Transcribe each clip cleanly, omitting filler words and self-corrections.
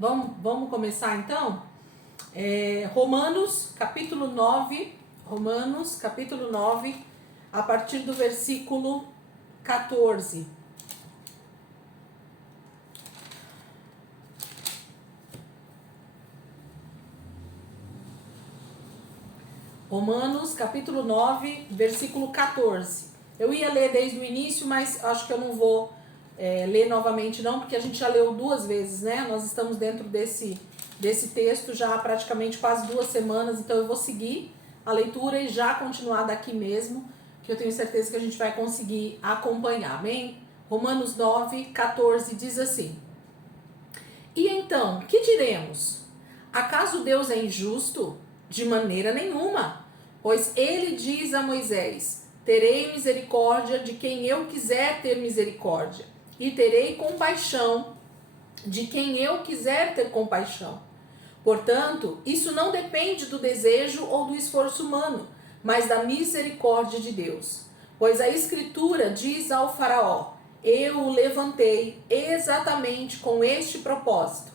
Vamos começar então? Romanos capítulo 9, a partir do versículo 14. Romanos capítulo 9, versículo 14. Eu ia ler desde o início, mas acho que eu não vou ler novamente não, porque a gente já leu 2 vezes, né? Nós estamos dentro desse texto já há praticamente quase 2 semanas, então eu vou seguir a leitura e já continuar daqui mesmo, que eu tenho certeza que a gente vai conseguir acompanhar, amém? Romanos 9, 14 diz assim: E então, que diremos? Acaso Deus é injusto? De maneira nenhuma, pois ele diz a Moisés: terei misericórdia de quem eu quiser ter misericórdia, e terei compaixão de quem eu quiser ter compaixão. Portanto, isso não depende do desejo ou do esforço humano, mas da misericórdia de Deus. Pois a Escritura diz ao Faraó: eu o levantei exatamente com este propósito,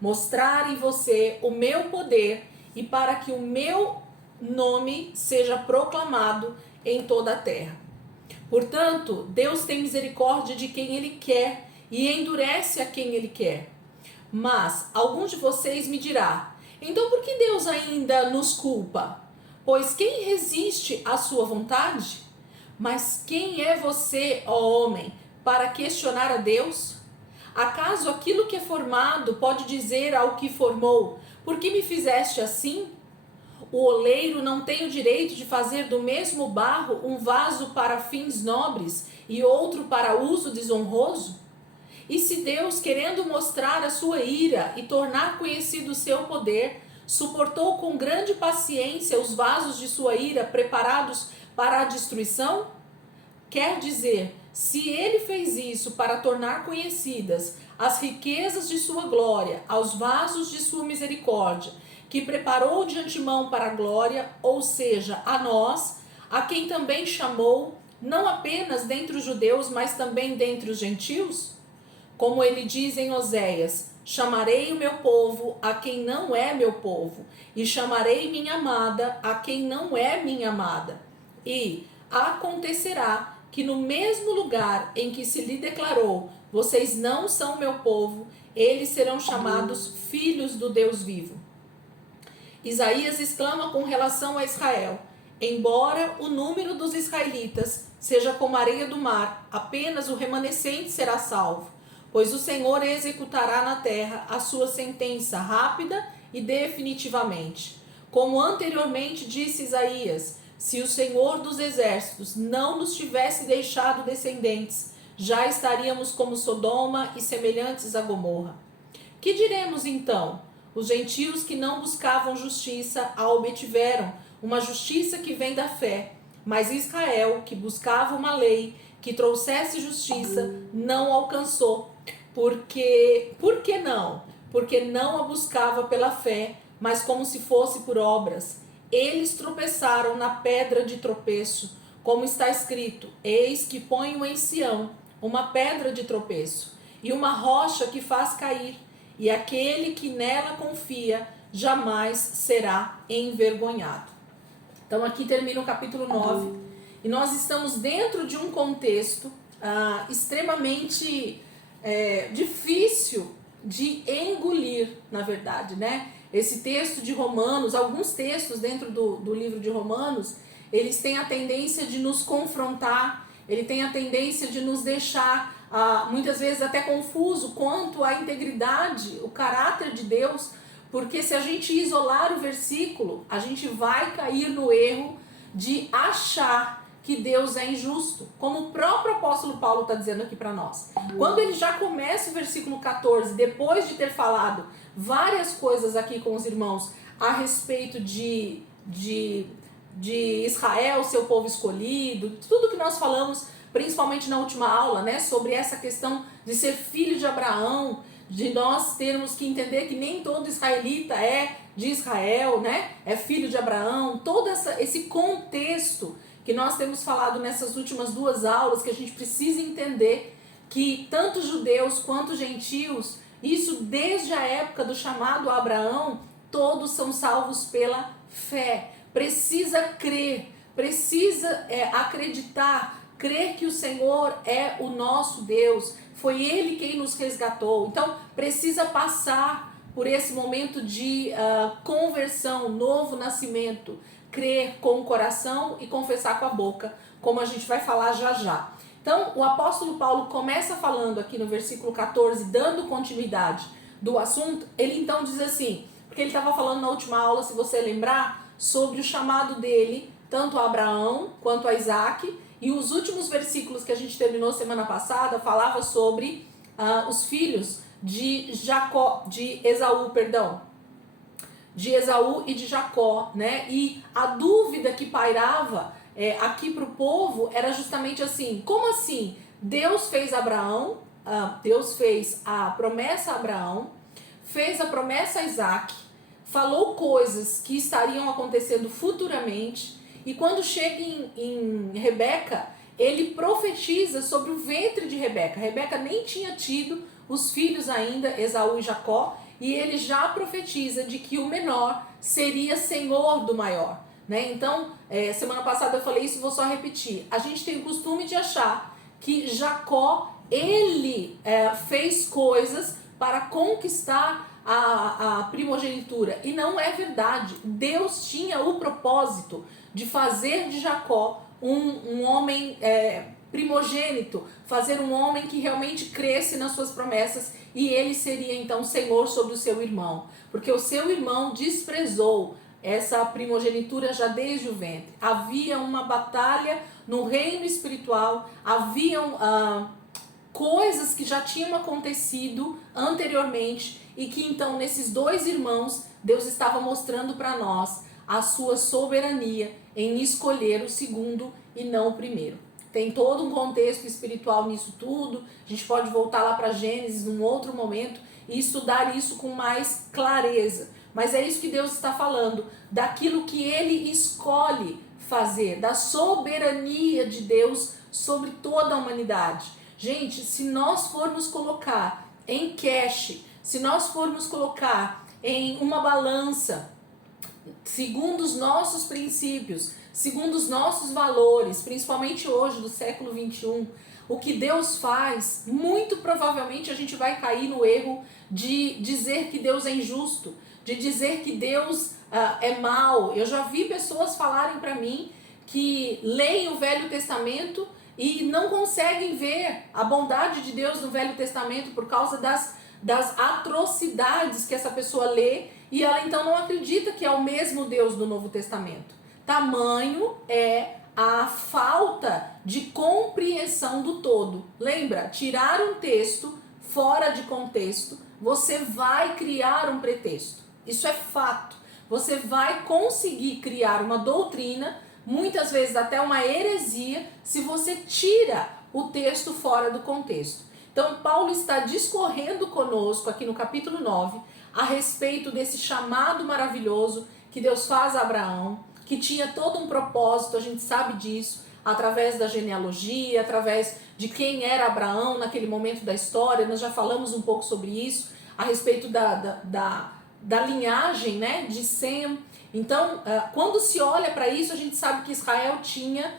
mostrar em você o meu poder e para que o meu nome seja proclamado em toda a terra. Portanto, Deus tem misericórdia de quem Ele quer e endurece a quem Ele quer. Mas alguns de vocês me dirão: então por que Deus ainda nos culpa? Pois quem resiste à sua vontade? Mas quem é você, ó homem, para questionar a Deus? Acaso aquilo que é formado pode dizer ao que formou: por que me fizeste assim? O oleiro não tem o direito de fazer do mesmo barro um vaso para fins nobres e outro para uso desonroso? E se Deus, querendo mostrar a sua ira e tornar conhecido o seu poder, suportou com grande paciência os vasos de sua ira preparados para a destruição? Quer dizer, se ele fez isso para tornar conhecidas as riquezas de sua glória aos vasos de sua misericórdia, que preparou de antemão para a glória, ou seja, a nós, a quem também chamou, não apenas dentre os judeus, mas também dentre os gentios? Como ele diz em Oséias: chamarei o meu povo a quem não é meu povo, e chamarei minha amada a quem não é minha amada. E acontecerá que no mesmo lugar em que se lhe declarou: vocês não são meu povo, eles serão chamados filhos do Deus vivo. Isaías exclama com relação a Israel: embora o número dos israelitas seja como a areia do mar, apenas o remanescente será salvo, pois o Senhor executará na terra a sua sentença rápida e definitivamente. Como anteriormente disse Isaías: se o Senhor dos exércitos não nos tivesse deixado descendentes, já estaríamos como Sodoma e semelhantes a Gomorra. Que diremos então? Os gentios que não buscavam justiça a obtiveram, uma justiça que vem da fé. Mas Israel, que buscava uma lei que trouxesse justiça, não alcançou. Por que não? Porque não a buscava pela fé, mas como se fosse por obras. Eles tropeçaram na pedra de tropeço, como está escrito: eis que ponho em Sião uma pedra de tropeço e uma rocha que faz cair, e aquele que nela confia jamais será envergonhado. Então aqui termina o capítulo 9, e nós estamos dentro de um contexto extremamente difícil de engolir, na verdade, né? Esse texto de Romanos, alguns textos dentro do livro de Romanos, eles têm a tendência de nos confrontar, ele tem a tendência de nos deixar muitas vezes até confuso quanto à integridade, o caráter de Deus, porque se a gente isolar o versículo, a gente vai cair no erro de achar que Deus é injusto, como o próprio apóstolo Paulo está dizendo aqui para nós. Quando ele já começa o versículo 14, depois de ter falado várias coisas aqui com os irmãos a respeito de Israel, seu povo escolhido, tudo que nós falamos, principalmente na última aula, né, sobre essa questão de ser filho de Abraão, de nós termos que entender que nem todo israelita é de Israel, né, é filho de Abraão, todo esse contexto que nós temos falado nessas últimas 2 aulas, que a gente precisa entender que tanto judeus quanto gentios, Isso desde a época do chamado a Abraão, todos são salvos pela fé. Precisa crer, precisa acreditar, crer que o Senhor é o nosso Deus, foi Ele quem nos resgatou. Então precisa passar por esse momento de conversão, novo nascimento, crer com o coração e confessar com a boca, como a gente vai falar já já. Então o apóstolo Paulo começa falando aqui no versículo 14, dando continuidade do assunto. Ele então diz assim, porque ele estava falando na última aula, se você lembrar, sobre o chamado dele, tanto a Abraão quanto a Isaac, e os últimos versículos que a gente terminou semana passada falava sobre os filhos de Esaú e de Jacó, né? E a dúvida que pairava aqui para o povo era justamente assim: como assim? Deus fez Deus fez a promessa a Abraão, fez a promessa a Isaac, falou coisas que estariam acontecendo futuramente, e quando chega em Rebeca, ele profetiza sobre o ventre de Rebeca. Rebeca nem tinha tido os filhos ainda, Esaú e Jacó, e ele já profetiza de que o menor seria senhor do maior, né? Então, semana passada eu falei isso, vou só repetir. A gente tem o costume de achar que Jacó, ele fez coisas para conquistar a primogenitura, e não é verdade. Deus tinha o propósito de fazer de Jacó um homem primogênito, fazer um homem que realmente cresce nas suas promessas, e ele seria então senhor sobre o seu irmão, porque o seu irmão desprezou essa primogenitura já desde o ventre. Havia uma batalha no reino espiritual, haviam coisas que já tinham acontecido anteriormente, e que então nesses dois irmãos Deus estava mostrando para nós a sua soberania em escolher o segundo e não o primeiro. Tem todo um contexto espiritual nisso tudo, a gente pode voltar lá para Gênesis num outro momento e estudar isso com mais clareza, mas é isso que Deus está falando, daquilo que Ele escolhe fazer, da soberania de Deus sobre toda a humanidade. Gente, se nós formos colocar em cash, se nós formos colocar em uma balança, segundo os nossos princípios, segundo os nossos valores, principalmente hoje do século 21, o que Deus faz, muito provavelmente a gente vai cair no erro de dizer que Deus é injusto, de dizer que Deus é mau. Eu já vi pessoas falarem para mim que leem o Velho Testamento e não conseguem ver a bondade de Deus no Velho Testamento por causa das atrocidades que essa pessoa lê, e ela então não acredita que é o mesmo Deus do Novo Testamento. Tamanho é a falta de compreensão do todo. Lembra? Tirar um texto fora de contexto, você vai criar um pretexto. Isso é fato. Você vai conseguir criar uma doutrina, muitas vezes até uma heresia, se você tira o texto fora do contexto. Então, Paulo está discorrendo conosco aqui no capítulo 9 a respeito desse chamado maravilhoso que Deus faz a Abraão, que tinha todo um propósito, a gente sabe disso, através da genealogia, através de quem era Abraão naquele momento da história. Nós já falamos um pouco sobre isso, a respeito da linhagem, né, de Sem. Então, quando se olha para isso, a gente sabe que Israel tinha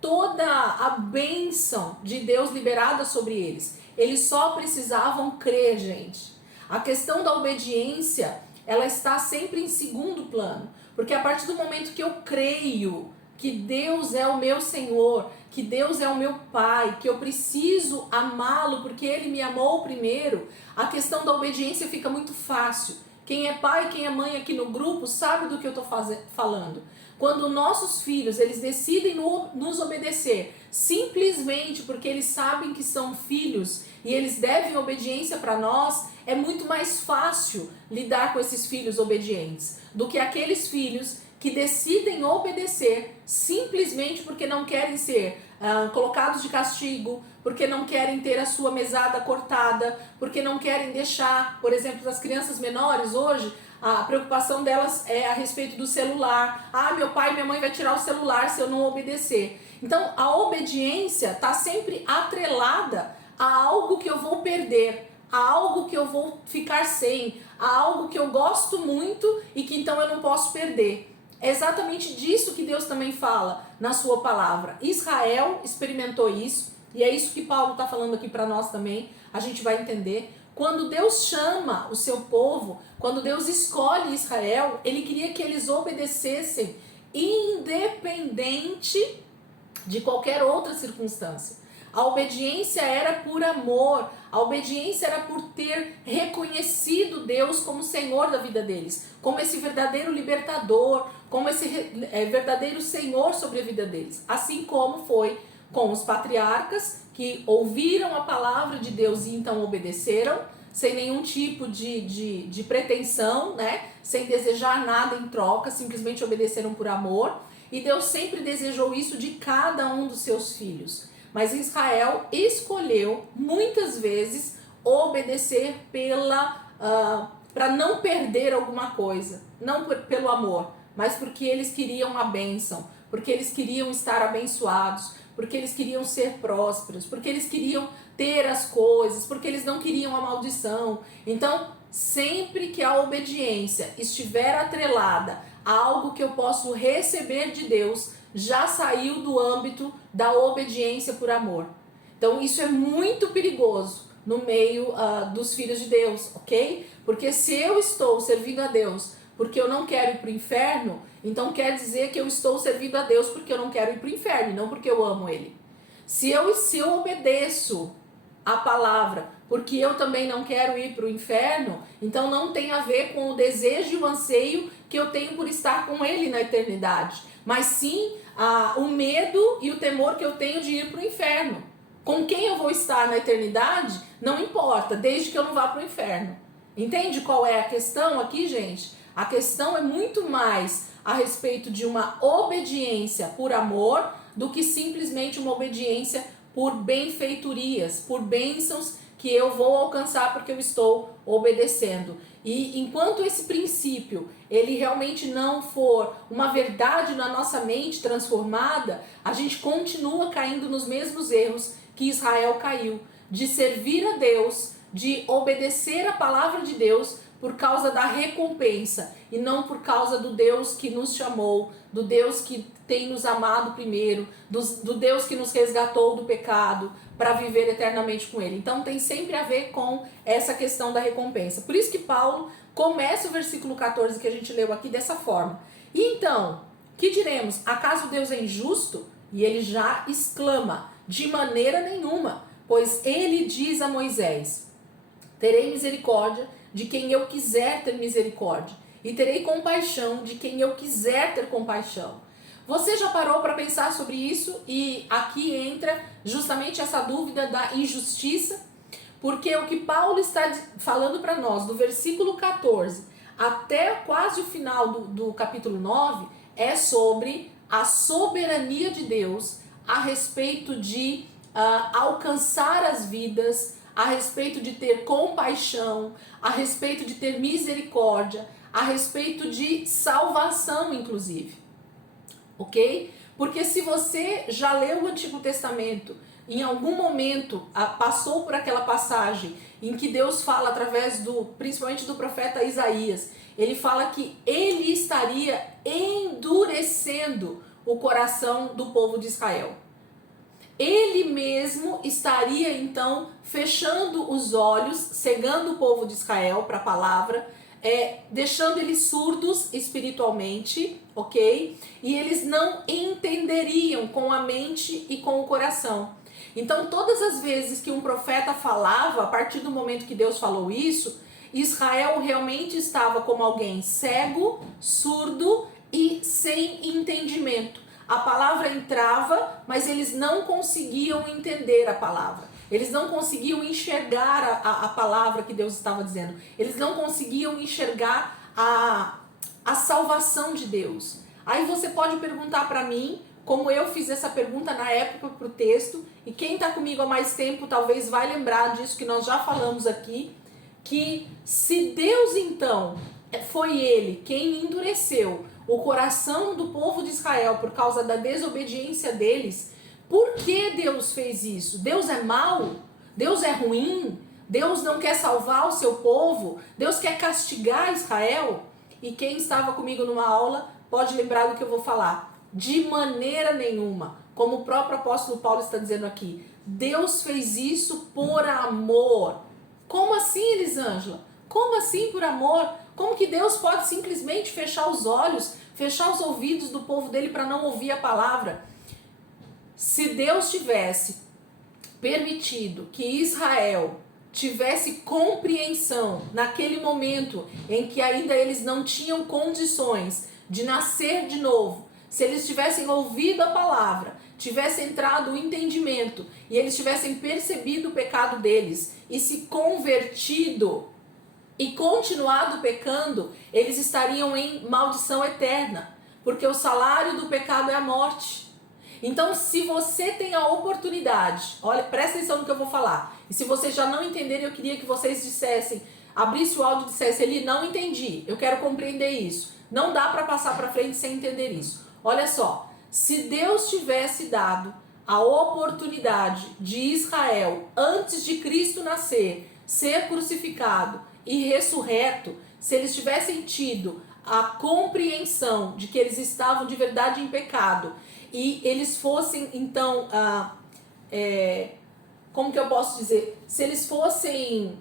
toda a bênção de Deus liberada sobre eles. Eles só precisavam crer, gente. A questão da obediência, ela está sempre em segundo plano. Porque a partir do momento que eu creio que Deus é o meu Senhor, que Deus é o meu Pai, que eu preciso amá-lo porque Ele me amou primeiro, a questão da obediência fica muito fácil. Quem é pai, quem é mãe aqui no grupo sabe do que eu estou falando. Quando nossos filhos, eles decidem nos obedecer, simplesmente porque eles sabem que são filhos e eles devem obediência para nós, é muito mais fácil lidar com esses filhos obedientes do que aqueles filhos que decidem obedecer simplesmente porque não querem ser colocados de castigo, porque não querem ter a sua mesada cortada, porque não querem deixar, por exemplo, as crianças menores hoje, a preocupação delas é a respeito do celular. Meu pai e minha mãe vai tirar o celular se eu não obedecer. Então, a obediência está sempre atrelada a algo que eu vou perder. há algo que eu vou ficar sem, há algo que eu gosto muito e que então eu não posso perder. É exatamente disso que Deus também fala na sua palavra. Israel experimentou isso, e é isso que Paulo está falando aqui para nós também, a gente vai entender. Quando Deus chama o seu povo, quando Deus escolhe Israel, ele queria que eles obedecessem independente de qualquer outra circunstância. A obediência era por amor, a obediência era por ter reconhecido Deus como Senhor da vida deles, como esse verdadeiro libertador, como esse verdadeiro Senhor sobre a vida deles. Assim como foi com os patriarcas que ouviram a palavra de Deus e então obedeceram, sem nenhum tipo de pretensão, né? Sem desejar nada em troca, simplesmente obedeceram por amor. E Deus sempre desejou isso de cada um dos seus filhos. Mas Israel escolheu muitas vezes obedecer para não perder alguma coisa, não pelo amor, mas porque eles queriam a bênção, porque eles queriam estar abençoados, porque eles queriam ser prósperos, porque eles queriam ter as coisas, porque eles não queriam a maldição. Então, sempre que a obediência estiver atrelada a algo que eu posso receber de Deus, já saiu do âmbito da obediência por amor. Então isso é muito perigoso no meio dos filhos de Deus, ok? Porque se eu estou servindo a Deus porque eu não quero ir para o inferno, então quer dizer que eu estou servindo a Deus porque eu não quero ir para o inferno, não porque eu amo Ele. Se eu obedeço a palavra porque eu também não quero ir para o inferno, então não tem a ver com o desejo e o anseio que eu tenho por estar com Ele na eternidade, mas sim o medo e o temor que eu tenho de ir para o inferno. Com quem eu vou estar na eternidade não importa, desde que eu não vá para o inferno. Entende qual é a questão aqui, gente? A questão é muito mais a respeito de uma obediência por amor do que simplesmente uma obediência por benfeitorias, por bênçãos que eu vou alcançar porque eu estou obedecendo. E enquanto esse princípio, ele realmente não for uma verdade na nossa mente transformada, a gente continua caindo nos mesmos erros que Israel caiu, de servir a Deus, de obedecer a palavra de Deus por causa da recompensa e não por causa do Deus que nos chamou, do Deus que tem nos amado primeiro, do Deus que nos resgatou do pecado para viver eternamente com Ele. Então tem sempre a ver com essa questão da recompensa. Por isso que Paulo começa o versículo 14 que a gente leu aqui dessa forma. E então, que diremos? Acaso Deus é injusto? E ele já exclama, de maneira nenhuma, pois ele diz a Moisés, terei misericórdia de quem eu quiser ter misericórdia, e terei compaixão de quem eu quiser ter compaixão. Você já parou para pensar sobre isso? E aqui entra justamente essa dúvida da injustiça, porque o que Paulo está falando para nós, do versículo 14 até quase o final do capítulo 9, é sobre a soberania de Deus a respeito de alcançar as vidas, a respeito de ter compaixão, a respeito de ter misericórdia, a respeito de salvação, inclusive. Ok? Porque se você já leu o Antigo Testamento, em algum momento passou por aquela passagem em que Deus fala através principalmente do profeta Isaías, ele fala que ele estaria endurecendo o coração do povo de Israel. Ele mesmo estaria então fechando os olhos, cegando o povo de Israel para a palavra, deixando eles surdos espiritualmente, ok? E eles não entenderiam com a mente e com o coração. Então todas as vezes que um profeta falava, a partir do momento que Deus falou isso, Israel realmente estava como alguém cego, surdo e sem entendimento. A palavra entrava, mas eles não conseguiam entender a palavra. Eles não conseguiam enxergar a palavra que Deus estava dizendo. Eles não conseguiam enxergar a salvação de Deus. Aí você pode perguntar para mim, como eu fiz essa pergunta na época para o texto, e quem está comigo há mais tempo talvez vai lembrar disso que nós já falamos aqui, que se Deus então foi Ele quem endureceu o coração do povo de Israel por causa da desobediência deles, por que Deus fez isso? Deus é mau? Deus é ruim? Deus não quer salvar o seu povo? Deus quer castigar Israel? E quem estava comigo numa aula pode lembrar do que eu vou falar. De maneira nenhuma. Como o próprio apóstolo Paulo está dizendo aqui. Deus fez isso por amor. Como assim, Elisângela? Como assim por amor? Como que Deus pode simplesmente fechar os olhos, fechar os ouvidos do povo dele para não ouvir a palavra? Se Deus tivesse permitido que Israel tivesse compreensão naquele momento em que ainda eles não tinham condições de nascer de novo, se eles tivessem ouvido a palavra, tivesse entrado o entendimento e eles tivessem percebido o pecado deles e se convertido e continuado pecando, eles estariam em maldição eterna, porque o salário do pecado é a morte. Então, se você tem a oportunidade, olha, presta atenção no que eu vou falar. E se vocês já não entenderem, eu queria que vocês dissessem, abrisse o áudio e dissessem, Eli, não entendi, eu quero compreender isso. Não dá para passar para frente sem entender isso. Olha só, se Deus tivesse dado a oportunidade de Israel, antes de Cristo nascer, ser crucificado e ressurreto, se eles tivessem tido a compreensão de que eles estavam de verdade em pecado e eles fossem, então, como que eu posso dizer? Se eles fossem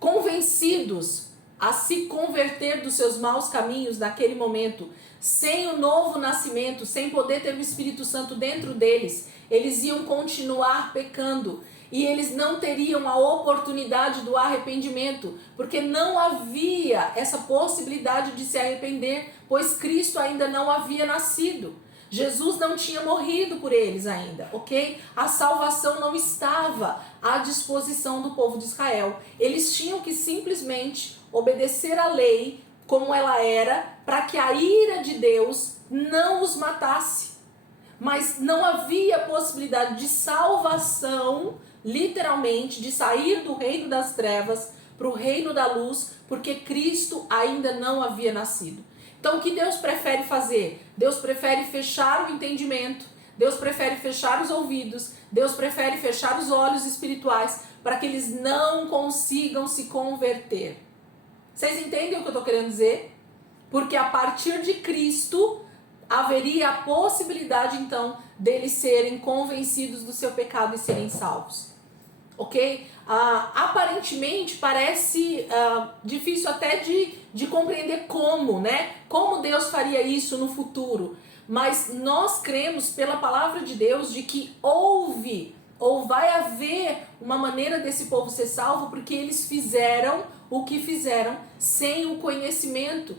convencidos a se converter dos seus maus caminhos naquele momento, sem o novo nascimento, sem poder ter o Espírito Santo dentro deles, eles iam continuar pecando e eles não teriam a oportunidade do arrependimento, porque não havia essa possibilidade de se arrepender, pois Cristo ainda não havia nascido. Jesus não tinha morrido por eles ainda, ok? A salvação não estava à disposição do povo de Israel. Eles tinham que simplesmente obedecer a lei como ela era, para que a ira de Deus não os matasse. Mas não havia possibilidade de salvação, literalmente, de sair do reino das trevas para o reino da luz, porque Cristo ainda não havia nascido. Então, o que Deus prefere fazer? Deus prefere fechar o entendimento, Deus prefere fechar os ouvidos, Deus prefere fechar os olhos espirituais para que eles não consigam se converter. Vocês entendem o que eu estou querendo dizer? Porque a partir de Cristo haveria a possibilidade, então, deles serem convencidos do seu pecado e serem salvos. Ok? Aparentemente parece difícil até de compreender como, né? Como Deus faria isso no futuro. Mas nós cremos pela palavra de Deus de que houve ou vai haver uma maneira desse povo ser salvo, porque eles fizeram o que fizeram sem o conhecimento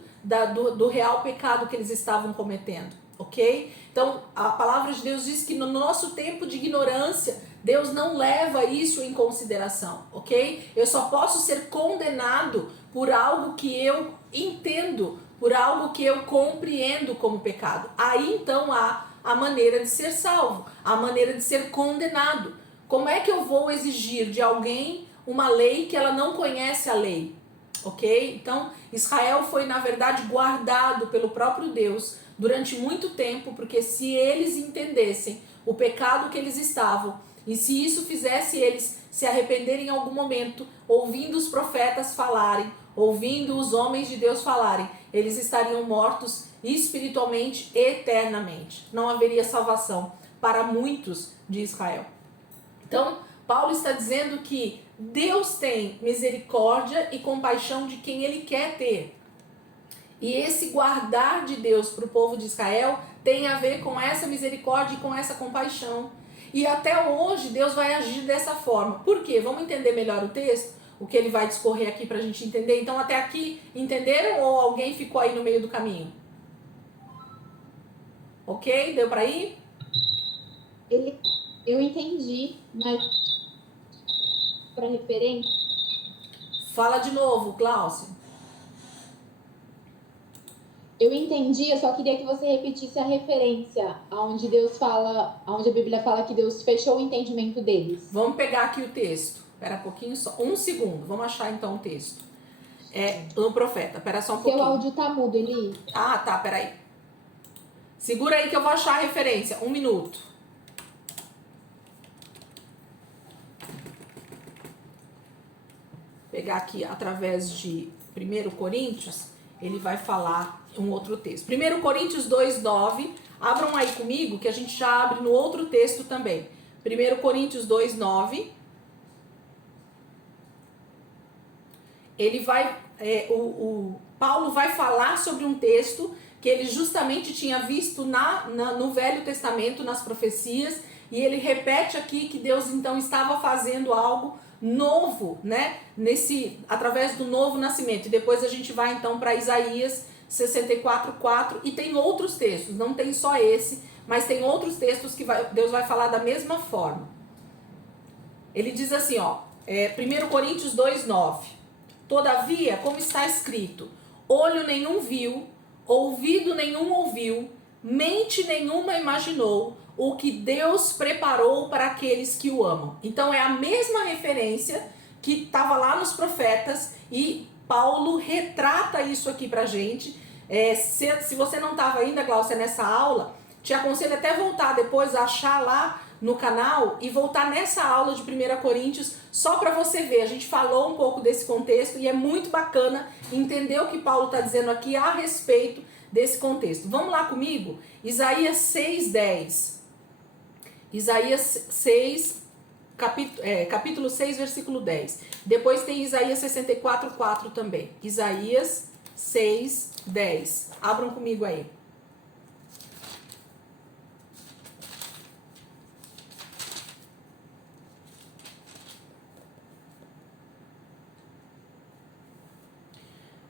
do real pecado que eles estavam cometendo, ok? Então, a palavra de Deus diz que no nosso tempo de ignorância, Deus não leva isso em consideração, ok? Eu só posso ser condenado por algo que eu entendo, por algo que eu compreendo como pecado. Aí, então, há a maneira de ser salvo, a maneira de ser condenado. Como é que eu vou exigir de alguém uma lei que ela não conhece a lei? Ok? Então, Israel foi, na verdade, guardado pelo próprio Deus durante muito tempo, porque se eles entendessem o pecado que eles estavam, e se isso fizesse eles se arrependerem em algum momento, ouvindo os profetas falarem, ouvindo os homens de Deus falarem, eles estariam mortos espiritualmente eternamente. Não haveria salvação para muitos de Israel. Então, Paulo está dizendo que Deus tem misericórdia e compaixão de quem Ele quer ter. E esse guardar de Deus para o povo de Israel tem a ver com essa misericórdia e com essa compaixão. E até hoje Deus vai agir dessa forma. Por quê? Vamos entender melhor o texto? O que ele vai discorrer aqui para a gente entender. Então, até aqui, entenderam ou alguém ficou aí no meio do caminho? Ok? Deu para ir? Eu entendi, mas para referência. Fala de novo, Cláudio. Eu entendi, eu só queria que você repetisse a referência aonde Deus fala, aonde a Bíblia fala que Deus fechou o entendimento deles. Vamos pegar aqui o texto. Espera um pouquinho só. Um segundo. Vamos achar então o texto. No profeta. Espera só um pouquinho. Seu áudio tá mudo, Eli. Ah, tá. Peraí. Segura aí que eu vou achar a referência. 1 minuto. pegar aqui através de 1 Coríntios, ele vai falar um outro texto. 1 Coríntios 2:9, abram aí comigo que a gente já abre no outro texto também. 1 Coríntios 2:9. Ele vai, Paulo vai falar sobre um texto que ele justamente tinha visto no Velho Testamento, nas profecias, e ele repete aqui que Deus então estava fazendo algo novo, né? Através do novo nascimento. E depois a gente vai então para Isaías 64:4, e tem outros textos, não tem só esse, mas tem outros textos que Deus vai falar da mesma forma. Ele diz assim, 1 Coríntios 2:9. Todavia, como está escrito, olho nenhum viu, ouvido nenhum ouviu, mente nenhuma imaginou o que Deus preparou para aqueles que o amam. Então é a mesma referência que estava lá nos profetas, e Paulo retrata isso aqui pra gente. Se você não estava ainda, Glaucia, nessa aula, te aconselho até voltar depois, achar lá no canal e voltar nessa aula de 1 Coríntios, só para você ver. A gente falou um pouco desse contexto e é muito bacana entender o que Paulo está dizendo aqui a respeito desse contexto. Vamos lá comigo? Isaías 6:10. Isaías 6, capítulo 6, versículo 10. Depois tem Isaías 64:4 também. Isaías 6:10. Abram comigo aí.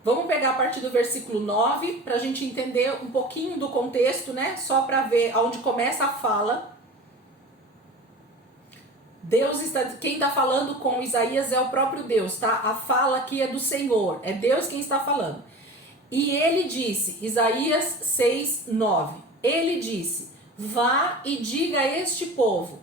Vamos pegar a partir do versículo 9, para a gente entender um pouquinho do contexto, né? Só para ver aonde começa a fala. Quem está falando com Isaías é o próprio Deus, tá? A fala aqui é do Senhor, é Deus quem está falando. E ele disse, Isaías 6:9, ele disse, vá e diga a este povo,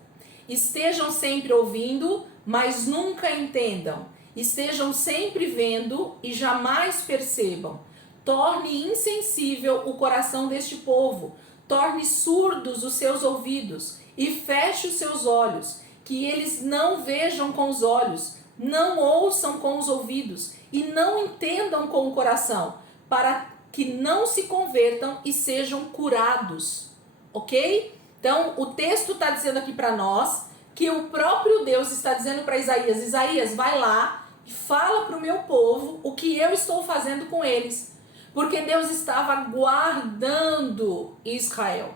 estejam sempre ouvindo, mas nunca entendam. Estejam sempre vendo e jamais percebam. Torne insensível o coração deste povo. Torne surdos os seus ouvidos e feche os seus olhos, que eles não vejam com os olhos, não ouçam com os ouvidos e não entendam com o coração, para que não se convertam e sejam curados. Ok? Então, o texto está dizendo aqui para nós que o próprio Deus está dizendo para Isaías, Isaías, vai lá, fala para o meu povo o que eu estou fazendo com eles. Porque Deus estava guardando Israel.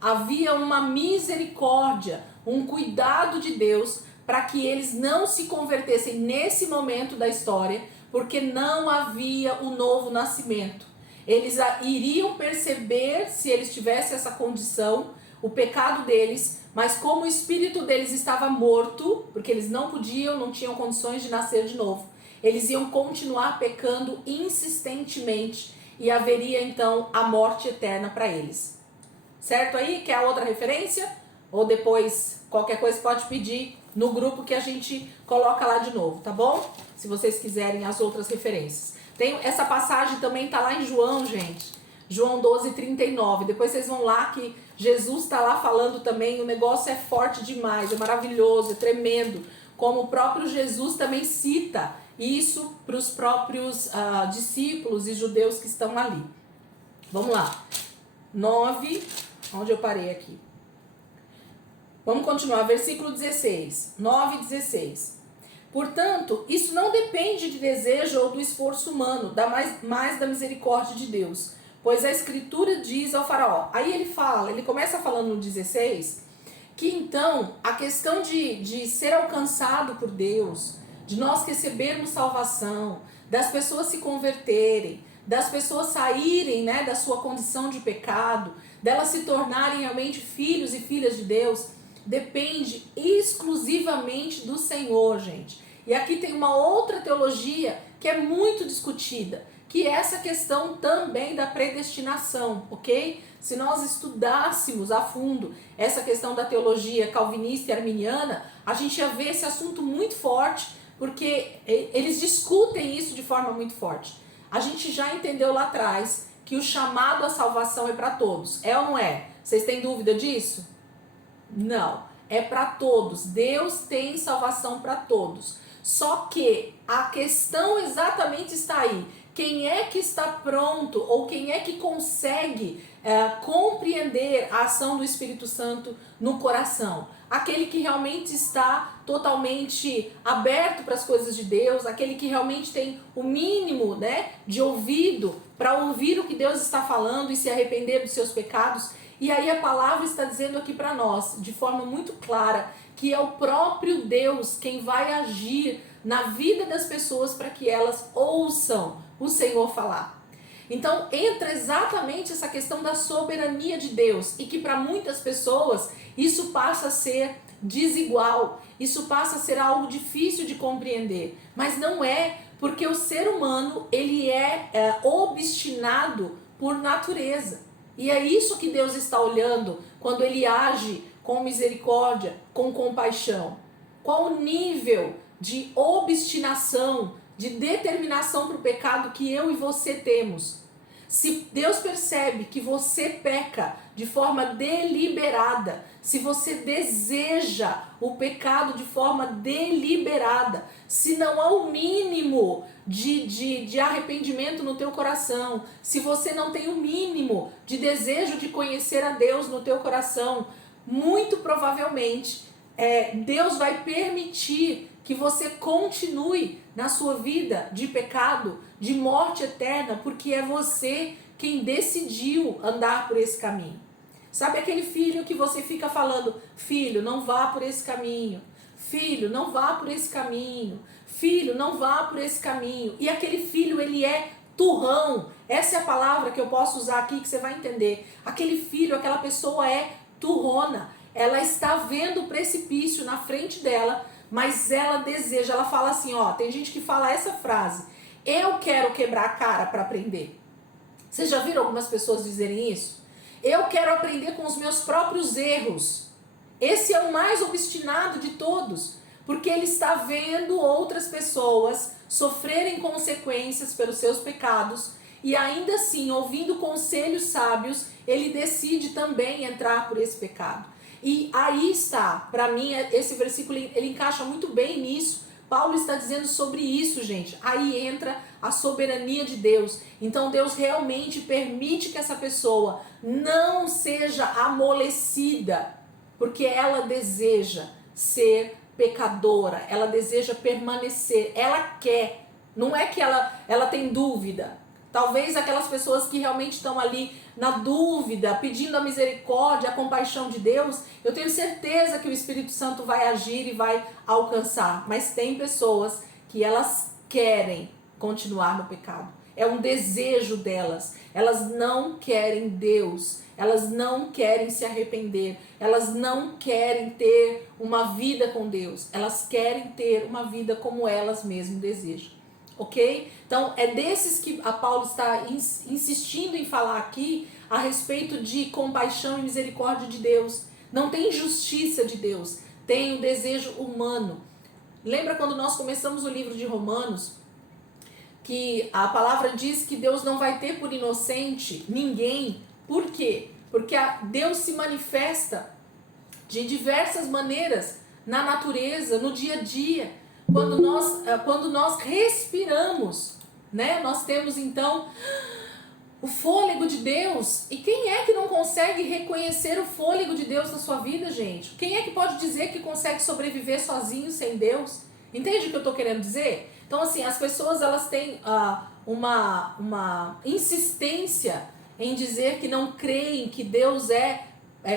Havia uma misericórdia, um cuidado de Deus para que eles não se convertessem nesse momento da história, porque não havia o novo nascimento. Eles iriam perceber, se eles tivessem essa condição, o pecado deles, mas como o espírito deles estava morto, porque eles não tinham condições de nascer de novo, eles iam continuar pecando insistentemente e haveria então a morte eterna para eles. Certo aí? Quer a outra referência? Ou depois, qualquer coisa pode pedir no grupo que a gente coloca lá de novo, tá bom? Se vocês quiserem as outras referências. Essa passagem também tá lá em João, gente. João 12:39. Depois vocês vão lá que Jesus está lá falando também. O negócio é forte demais, é maravilhoso, é tremendo. Como o próprio Jesus também cita isso para os próprios discípulos e judeus que estão ali. Vamos lá. 9, onde eu parei aqui? Vamos continuar, versículo 16. 9:16. Portanto, isso não depende de desejo ou do esforço humano, mais da misericórdia de Deus. Pois a escritura diz ao faraó. Aí ele começa falando no 16, que então a questão de ser alcançado por Deus, de nós recebermos salvação, das pessoas se converterem, das pessoas saírem, né, da sua condição de pecado, delas se tornarem realmente filhos e filhas de Deus, depende exclusivamente do Senhor, gente. E aqui tem uma outra teologia que é muito discutida, que é essa questão também da predestinação, ok? Se nós estudássemos a fundo essa questão da teologia calvinista e arminiana, a gente ia ver esse assunto muito forte, porque eles discutem isso de forma muito forte. A gente já entendeu lá atrás que o chamado à salvação é para todos. É ou não é? Vocês têm dúvida disso? Não. É para todos. Deus tem salvação para todos. Só que a questão exatamente está aí. Quem é que está pronto ou quem é que consegue compreender a ação do Espírito Santo no coração? Aquele que realmente está totalmente aberto para as coisas de Deus, aquele que realmente tem o mínimo, né, de ouvido para ouvir o que Deus está falando e se arrepender dos seus pecados. E aí a palavra está dizendo aqui para nós, de forma muito clara, que é o próprio Deus quem vai agir na vida das pessoas para que elas ouçam o Senhor falar. Então entra exatamente essa questão da soberania de Deus e que para muitas pessoas isso passa a ser desigual, isso passa a ser algo difícil de compreender, mas não é, porque o ser humano ele é obstinado por natureza, e é isso que Deus está olhando quando ele age com misericórdia, com compaixão. Qual o nível de obstinação, de determinação para o pecado que eu e você temos? Se Deus percebe que você peca de forma deliberada, se você deseja o pecado de forma deliberada, se não há o mínimo de arrependimento no teu coração, se você não tem o mínimo de desejo de conhecer a Deus no teu coração, muito provavelmente Deus vai permitir que você continue na sua vida de pecado, de morte eterna, porque é você quem decidiu andar por esse caminho. Sabe aquele filho que você fica falando, filho, não vá por esse caminho, filho, não vá por esse caminho, filho, não vá por esse caminho. E aquele filho, ele é turrão. Essa é a palavra que eu posso usar aqui que você vai entender. Aquele filho, aquela pessoa é turrona. Ela está vendo o precipício na frente dela, mas ela deseja, ela fala assim, ó, tem gente que fala essa frase, eu quero quebrar a cara para aprender. Vocês já viram algumas pessoas dizerem isso? Eu quero aprender com os meus próprios erros. Esse é o mais obstinado de todos, porque ele está vendo outras pessoas sofrerem consequências pelos seus pecados e ainda assim, ouvindo conselhos sábios, ele decide também entrar por esse pecado. E aí está, para mim, esse versículo ele encaixa muito bem nisso. Paulo está dizendo sobre isso, gente. Aí entra a soberania de Deus. Então Deus realmente permite que essa pessoa não seja amolecida, porque ela deseja ser pecadora, ela deseja permanecer, ela quer. Não é que ela tem dúvida. Talvez aquelas pessoas que realmente estão ali na dúvida, pedindo a misericórdia, a compaixão de Deus, eu tenho certeza que o Espírito Santo vai agir e vai alcançar. Mas tem pessoas que elas querem continuar no pecado. É um desejo delas. Elas não querem Deus. Elas não querem se arrepender. Elas não querem ter uma vida com Deus. Elas querem ter uma vida como elas mesmas desejam. Ok? Então é desses que a Paulo está insistindo em falar aqui a respeito de compaixão e misericórdia de Deus. Não tem justiça de Deus, tem o desejo humano. Lembra quando nós começamos o livro de Romanos, que a palavra diz que Deus não vai ter por inocente ninguém. Por quê? Porque Deus se manifesta de diversas maneiras na natureza, no dia a dia. Quando nós respiramos, né? Nós temos então o fôlego de Deus. E quem é que não consegue reconhecer o fôlego de Deus na sua vida, gente? Quem é que pode dizer que consegue sobreviver sozinho sem Deus? Entende o que eu estou querendo dizer? Então, assim, as pessoas elas têm uma insistência em dizer que não creem que Deus é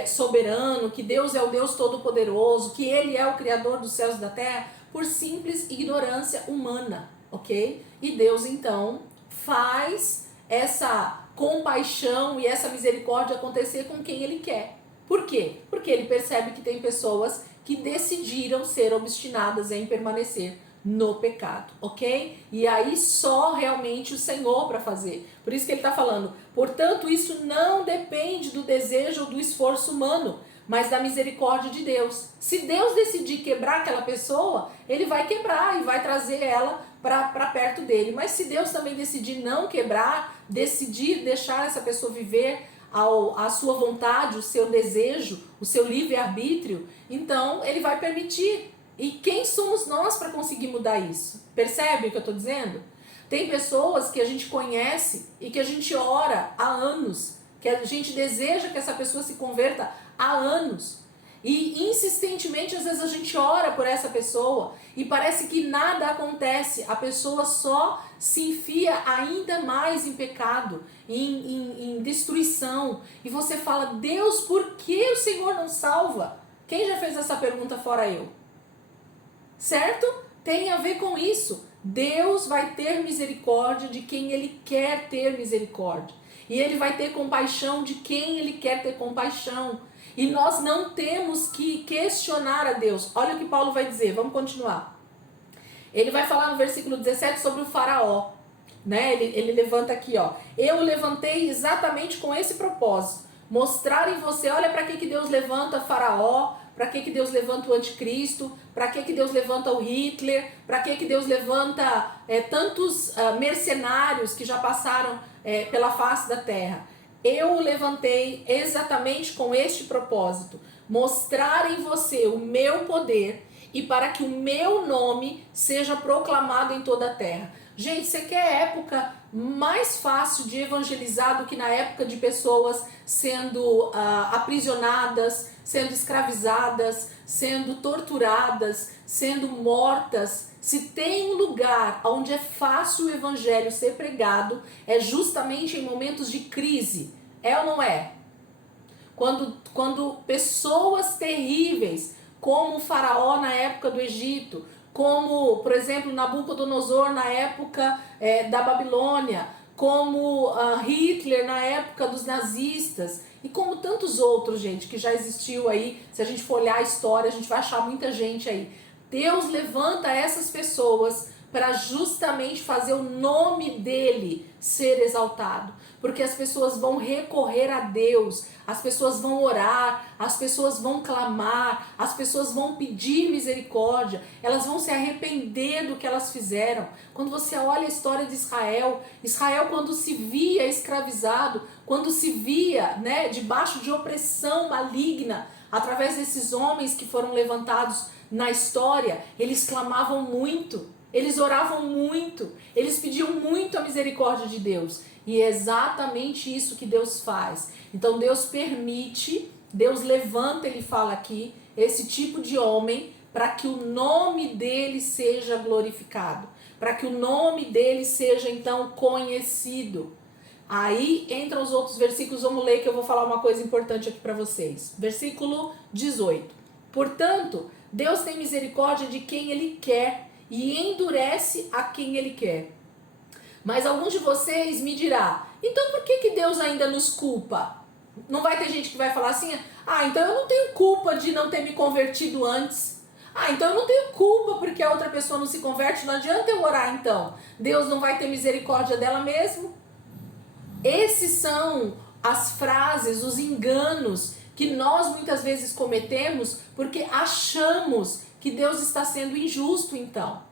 soberano, que Deus é o Deus Todo-Poderoso, que Ele é o Criador dos céus e da terra, por simples ignorância humana, ok? E Deus, então, faz essa compaixão e essa misericórdia acontecer com quem Ele quer. Por quê? Porque Ele percebe que tem pessoas que decidiram ser obstinadas em permanecer no pecado, ok? E aí só realmente o Senhor para fazer. Por isso que ele está falando, portanto, isso não depende do desejo ou do esforço humano, mas da misericórdia de Deus. Se Deus decidir quebrar aquela pessoa, Ele vai quebrar e vai trazer ela para perto dele. Mas se Deus também decidir não quebrar, decidir deixar essa pessoa viver a sua vontade, o seu desejo, o seu livre-arbítrio, então Ele vai permitir. E quem somos nós para conseguir mudar isso? Percebe o que eu estou dizendo? Tem pessoas que a gente conhece e que a gente ora há anos, que a gente deseja que essa pessoa se converta há anos. E insistentemente, às vezes a gente ora por essa pessoa e parece que nada acontece. A pessoa só se enfia ainda mais em pecado, em destruição. E você fala, Deus, por que o Senhor não salva? Quem já fez essa pergunta fora eu? Certo? Tem a ver com isso. Deus vai ter misericórdia de quem Ele quer ter misericórdia. E Ele vai ter compaixão de quem Ele quer ter compaixão. E nós não temos que questionar a Deus. Olha o que Paulo vai dizer, vamos continuar. Ele vai falar no versículo 17 sobre o faraó. Né? Ele levanta aqui, ó. Eu levantei exatamente com esse propósito. Mostrar em você, olha para que Deus levanta faraó, para que Deus levanta o anticristo, para que Deus levanta o Hitler, para que Deus levanta tantos mercenários que já passaram pela face da terra. Eu o levantei exatamente com este propósito, mostrar em você o meu poder e para que o meu nome seja proclamado em toda a terra. Gente, você quer época mais fácil de evangelizar do que na época de pessoas sendo aprisionadas, sendo escravizadas, sendo torturadas, sendo mortas? Se tem um lugar onde é fácil o evangelho ser pregado, é justamente em momentos de crise. É ou não é? Quando pessoas terríveis, como o faraó na época do Egito, como, por exemplo, Nabucodonosor na época da Babilônia, como Hitler na época dos nazistas, e como tantos outros, gente, que já existiu aí. Se a gente for olhar a história, a gente vai achar muita gente aí. Deus levanta essas pessoas para justamente fazer o nome dele ser exaltado. Porque as pessoas vão recorrer a Deus, as pessoas vão orar, as pessoas vão clamar, as pessoas vão pedir misericórdia, elas vão se arrepender do que elas fizeram. Quando você olha a história de Israel, Israel quando se via escravizado, quando se via, né, debaixo de opressão maligna, através desses homens que foram levantados na história, eles clamavam muito, eles oravam muito, eles pediam muito a misericórdia de Deus. E é exatamente isso que Deus faz. Então Deus permite, Deus levanta, ele fala aqui, esse tipo de homem para que o nome dele seja glorificado, para que o nome dele seja então conhecido. Aí entram os outros versículos, vamos ler que eu vou falar uma coisa importante aqui para vocês. Versículo 18. Portanto, Deus tem misericórdia de quem Ele quer e endurece a quem Ele quer. Mas alguns de vocês me dirão, então por que Deus ainda nos culpa? Não vai ter gente que vai falar assim, então eu não tenho culpa de não ter me convertido antes. Então eu não tenho culpa porque a outra pessoa não se converte, não adianta eu orar então. Deus não vai ter misericórdia dela mesmo? Esses são as frases, os enganos que nós muitas vezes cometemos porque achamos que Deus está sendo injusto então.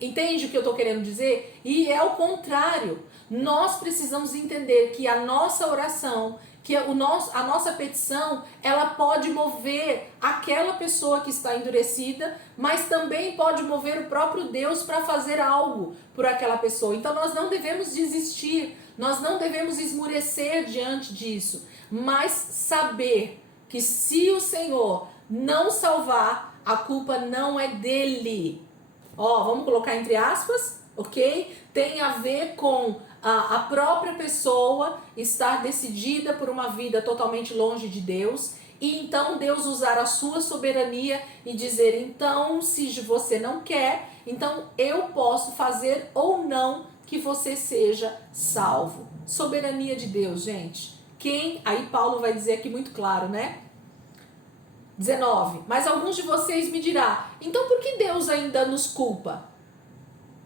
Entende o que eu estou querendo dizer? E é o contrário. Nós precisamos entender que a nossa oração, que a nossa petição, ela pode mover aquela pessoa que está endurecida, mas também pode mover o próprio Deus para fazer algo por aquela pessoa. Então nós não devemos desistir, nós não devemos esmurecer diante disso, mas saber que se o Senhor não salvar, a culpa não é dele. Vamos colocar entre aspas, ok? Tem a ver com a própria pessoa estar decidida por uma vida totalmente longe de Deus, e então Deus usar a sua soberania e dizer, então, se você não quer, então eu posso fazer ou não que você seja salvo. Soberania de Deus, gente. Aí Paulo vai dizer aqui muito claro, né? 19. Mas alguns de vocês me dirão, então por que Deus ainda nos culpa?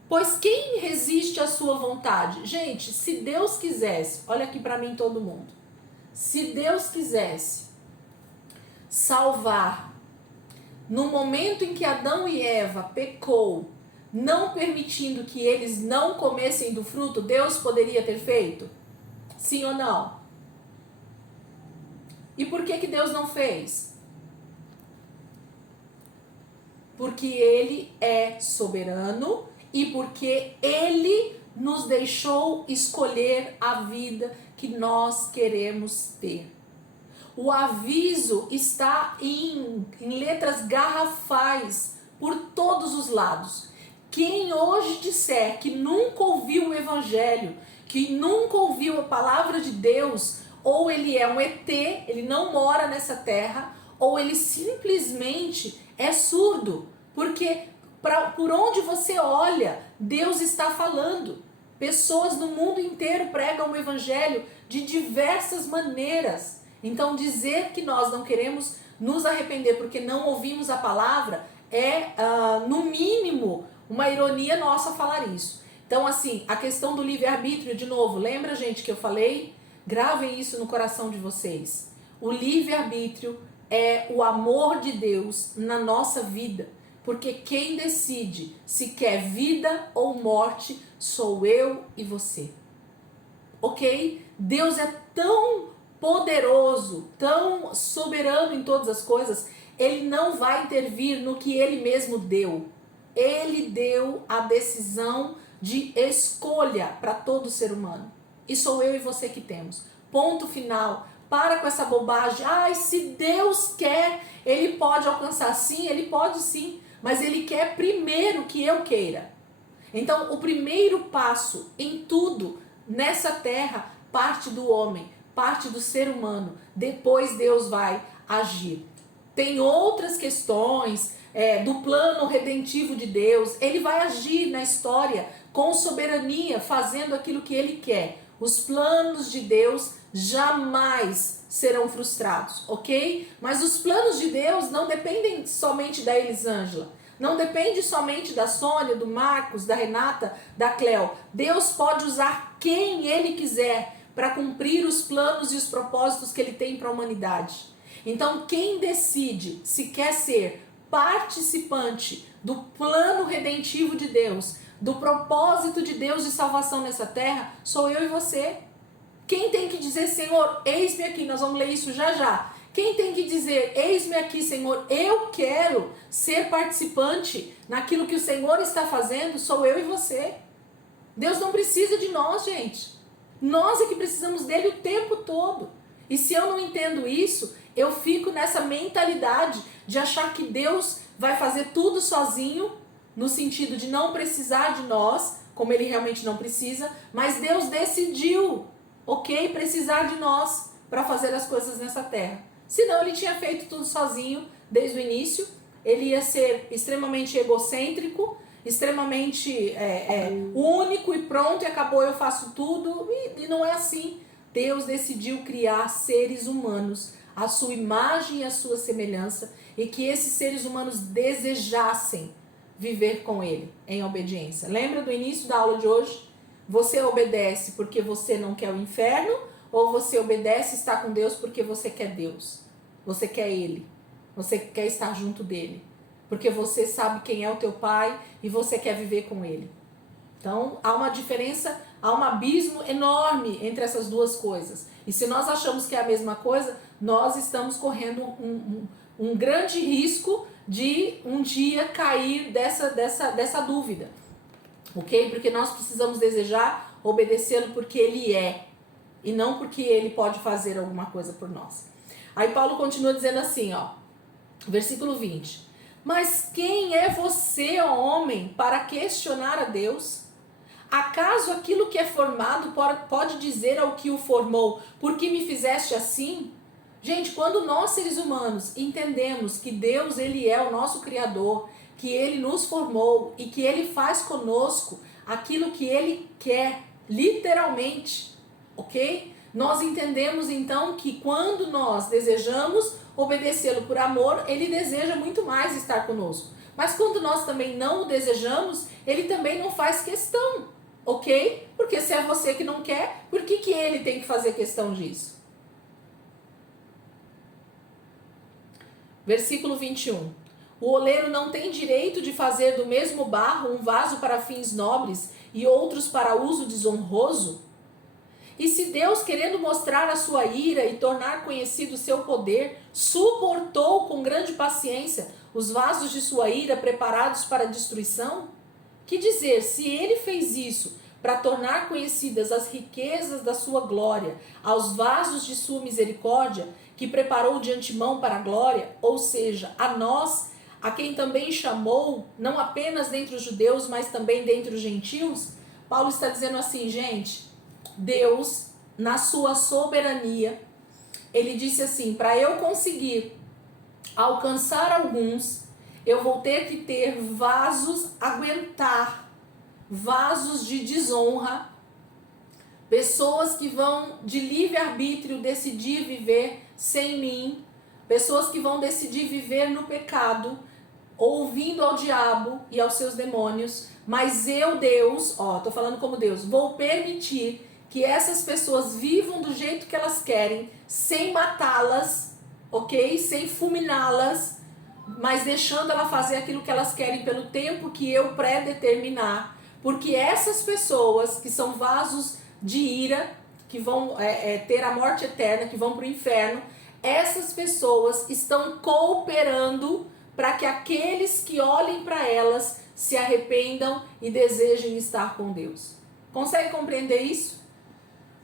Pois quem resiste à sua vontade? Gente, se Deus quisesse, olha aqui para mim todo mundo. Se Deus quisesse salvar no momento em que Adão e Eva pecou, não permitindo que eles não comessem do fruto, Deus poderia ter feito? Sim ou não? E por que Deus não fez? porque Ele é soberano e porque Ele nos deixou escolher a vida que nós queremos ter. O aviso está em letras garrafais por todos os lados. Quem hoje disser que nunca ouviu o Evangelho, que nunca ouviu a palavra de Deus, ou ele é um ET, ele não mora nessa terra, ou ele simplesmente é surdo, porque por onde você olha, Deus está falando. Pessoas no mundo inteiro pregam o Evangelho de diversas maneiras. Então dizer que nós não queremos nos arrepender porque não ouvimos a palavra é, no mínimo, uma ironia nossa falar isso. Então assim, a questão do livre-arbítrio, de novo, lembra, gente, que eu falei? Gravem isso no coração de vocês. O livre-arbítrio é o amor de Deus na nossa vida, porque quem decide se quer vida ou morte sou eu e você. Ok? Deus é tão poderoso, tão soberano em todas as coisas, ele não vai intervir no que ele mesmo deu. Ele deu a decisão de escolha para todo ser humano. E sou eu e você que temos. Ponto final. Para com essa bobagem. Ai, se Deus quer, ele pode alcançar. Sim, ele pode sim. Mas ele quer primeiro que eu queira. Então, o primeiro passo em tudo nessa terra parte do homem, parte do ser humano. Depois Deus vai agir. Tem outras questões do plano redentivo de Deus. Ele vai agir na história com soberania, fazendo aquilo que ele quer. Os planos de Deus jamais serão frustrados, ok? Mas os planos de Deus não dependem somente da Elisângela. Não depende somente da Sônia, do Marcos, da Renata, da Cleo. Deus pode usar quem Ele quiser para cumprir os planos e os propósitos que Ele tem para a humanidade. Então, quem decide se quer ser participante do plano redentivo de Deus, do propósito de Deus de salvação nessa terra, sou eu e você. Quem tem que dizer, Senhor, eis-me aqui, nós vamos ler isso já já. Quem tem que dizer, eis-me aqui, Senhor, eu quero ser participante naquilo que o Senhor está fazendo, sou eu e você. Deus não precisa de nós, gente. Nós é que precisamos dele o tempo todo. E se eu não entendo isso, eu fico nessa mentalidade de achar que Deus vai fazer tudo sozinho, no sentido de não precisar de nós, como ele realmente não precisa, mas Deus decidiu, ok, precisar de nós para fazer as coisas nessa terra. Senão ele tinha feito tudo sozinho desde o início, ele ia ser extremamente egocêntrico, extremamente único e pronto, e acabou, eu faço tudo, e não é assim. Deus decidiu criar seres humanos, à sua imagem e à sua semelhança, e que esses seres humanos desejassem viver com ele em obediência. Lembra do início da aula de hoje? Você obedece porque você não quer o inferno, ou você obedece e está com Deus porque você quer Deus? Você quer Ele. Você quer estar junto dele. Porque você sabe quem é o teu pai e você quer viver com ele. Então, há uma diferença, há um abismo enorme entre essas duas coisas. E se nós achamos que é a mesma coisa, nós estamos correndo um grande risco de um dia cair dessa dúvida. Ok? Porque nós precisamos desejar obedecê-lo porque ele é. E não porque ele pode fazer alguma coisa por nós. Aí Paulo continua dizendo assim, ó, versículo 20. Mas quem é você, ó homem, para questionar a Deus? Acaso aquilo que é formado pode dizer ao que o formou, por que me fizeste assim? Gente, quando nós seres humanos entendemos que Deus, ele é o nosso Criador, que ele nos formou e que ele faz conosco aquilo que ele quer, literalmente, ok? Nós entendemos então que quando nós desejamos obedecê-lo por amor, ele deseja muito mais estar conosco. Mas quando nós também não o desejamos, ele também não faz questão, ok? Porque se é você que não quer, por que ele tem que fazer questão disso? Versículo 21. O oleiro não tem direito de fazer do mesmo barro um vaso para fins nobres e outros para uso desonroso? E se Deus, querendo mostrar a sua ira e tornar conhecido o seu poder, suportou com grande paciência os vasos de sua ira preparados para a destruição? Que dizer, se ele fez isso para tornar conhecidas as riquezas da sua glória aos vasos de sua misericórdia, que preparou de antemão para a glória, ou seja, a nós, a quem também chamou, não apenas dentre os judeus, mas também dentre os gentios? Paulo está dizendo assim, gente, Deus, na sua soberania, ele disse assim, para eu conseguir alcançar alguns, eu vou ter que ter vasos, aguentar vasos de desonra, pessoas que vão de livre-arbítrio decidir viver sem mim, pessoas que vão decidir viver no pecado, ouvindo ao diabo e aos seus demônios, mas eu, Deus, tô falando como Deus, vou permitir que essas pessoas vivam do jeito que elas querem, sem matá-las, ok? Sem fulminá-las, mas deixando ela fazer aquilo que elas querem pelo tempo que eu predeterminar, porque essas pessoas que são vasos de ira, que vão ter a morte eterna, que vão para o inferno, essas pessoas estão cooperando para que aqueles que olhem para elas se arrependam e desejem estar com Deus. Consegue compreender isso?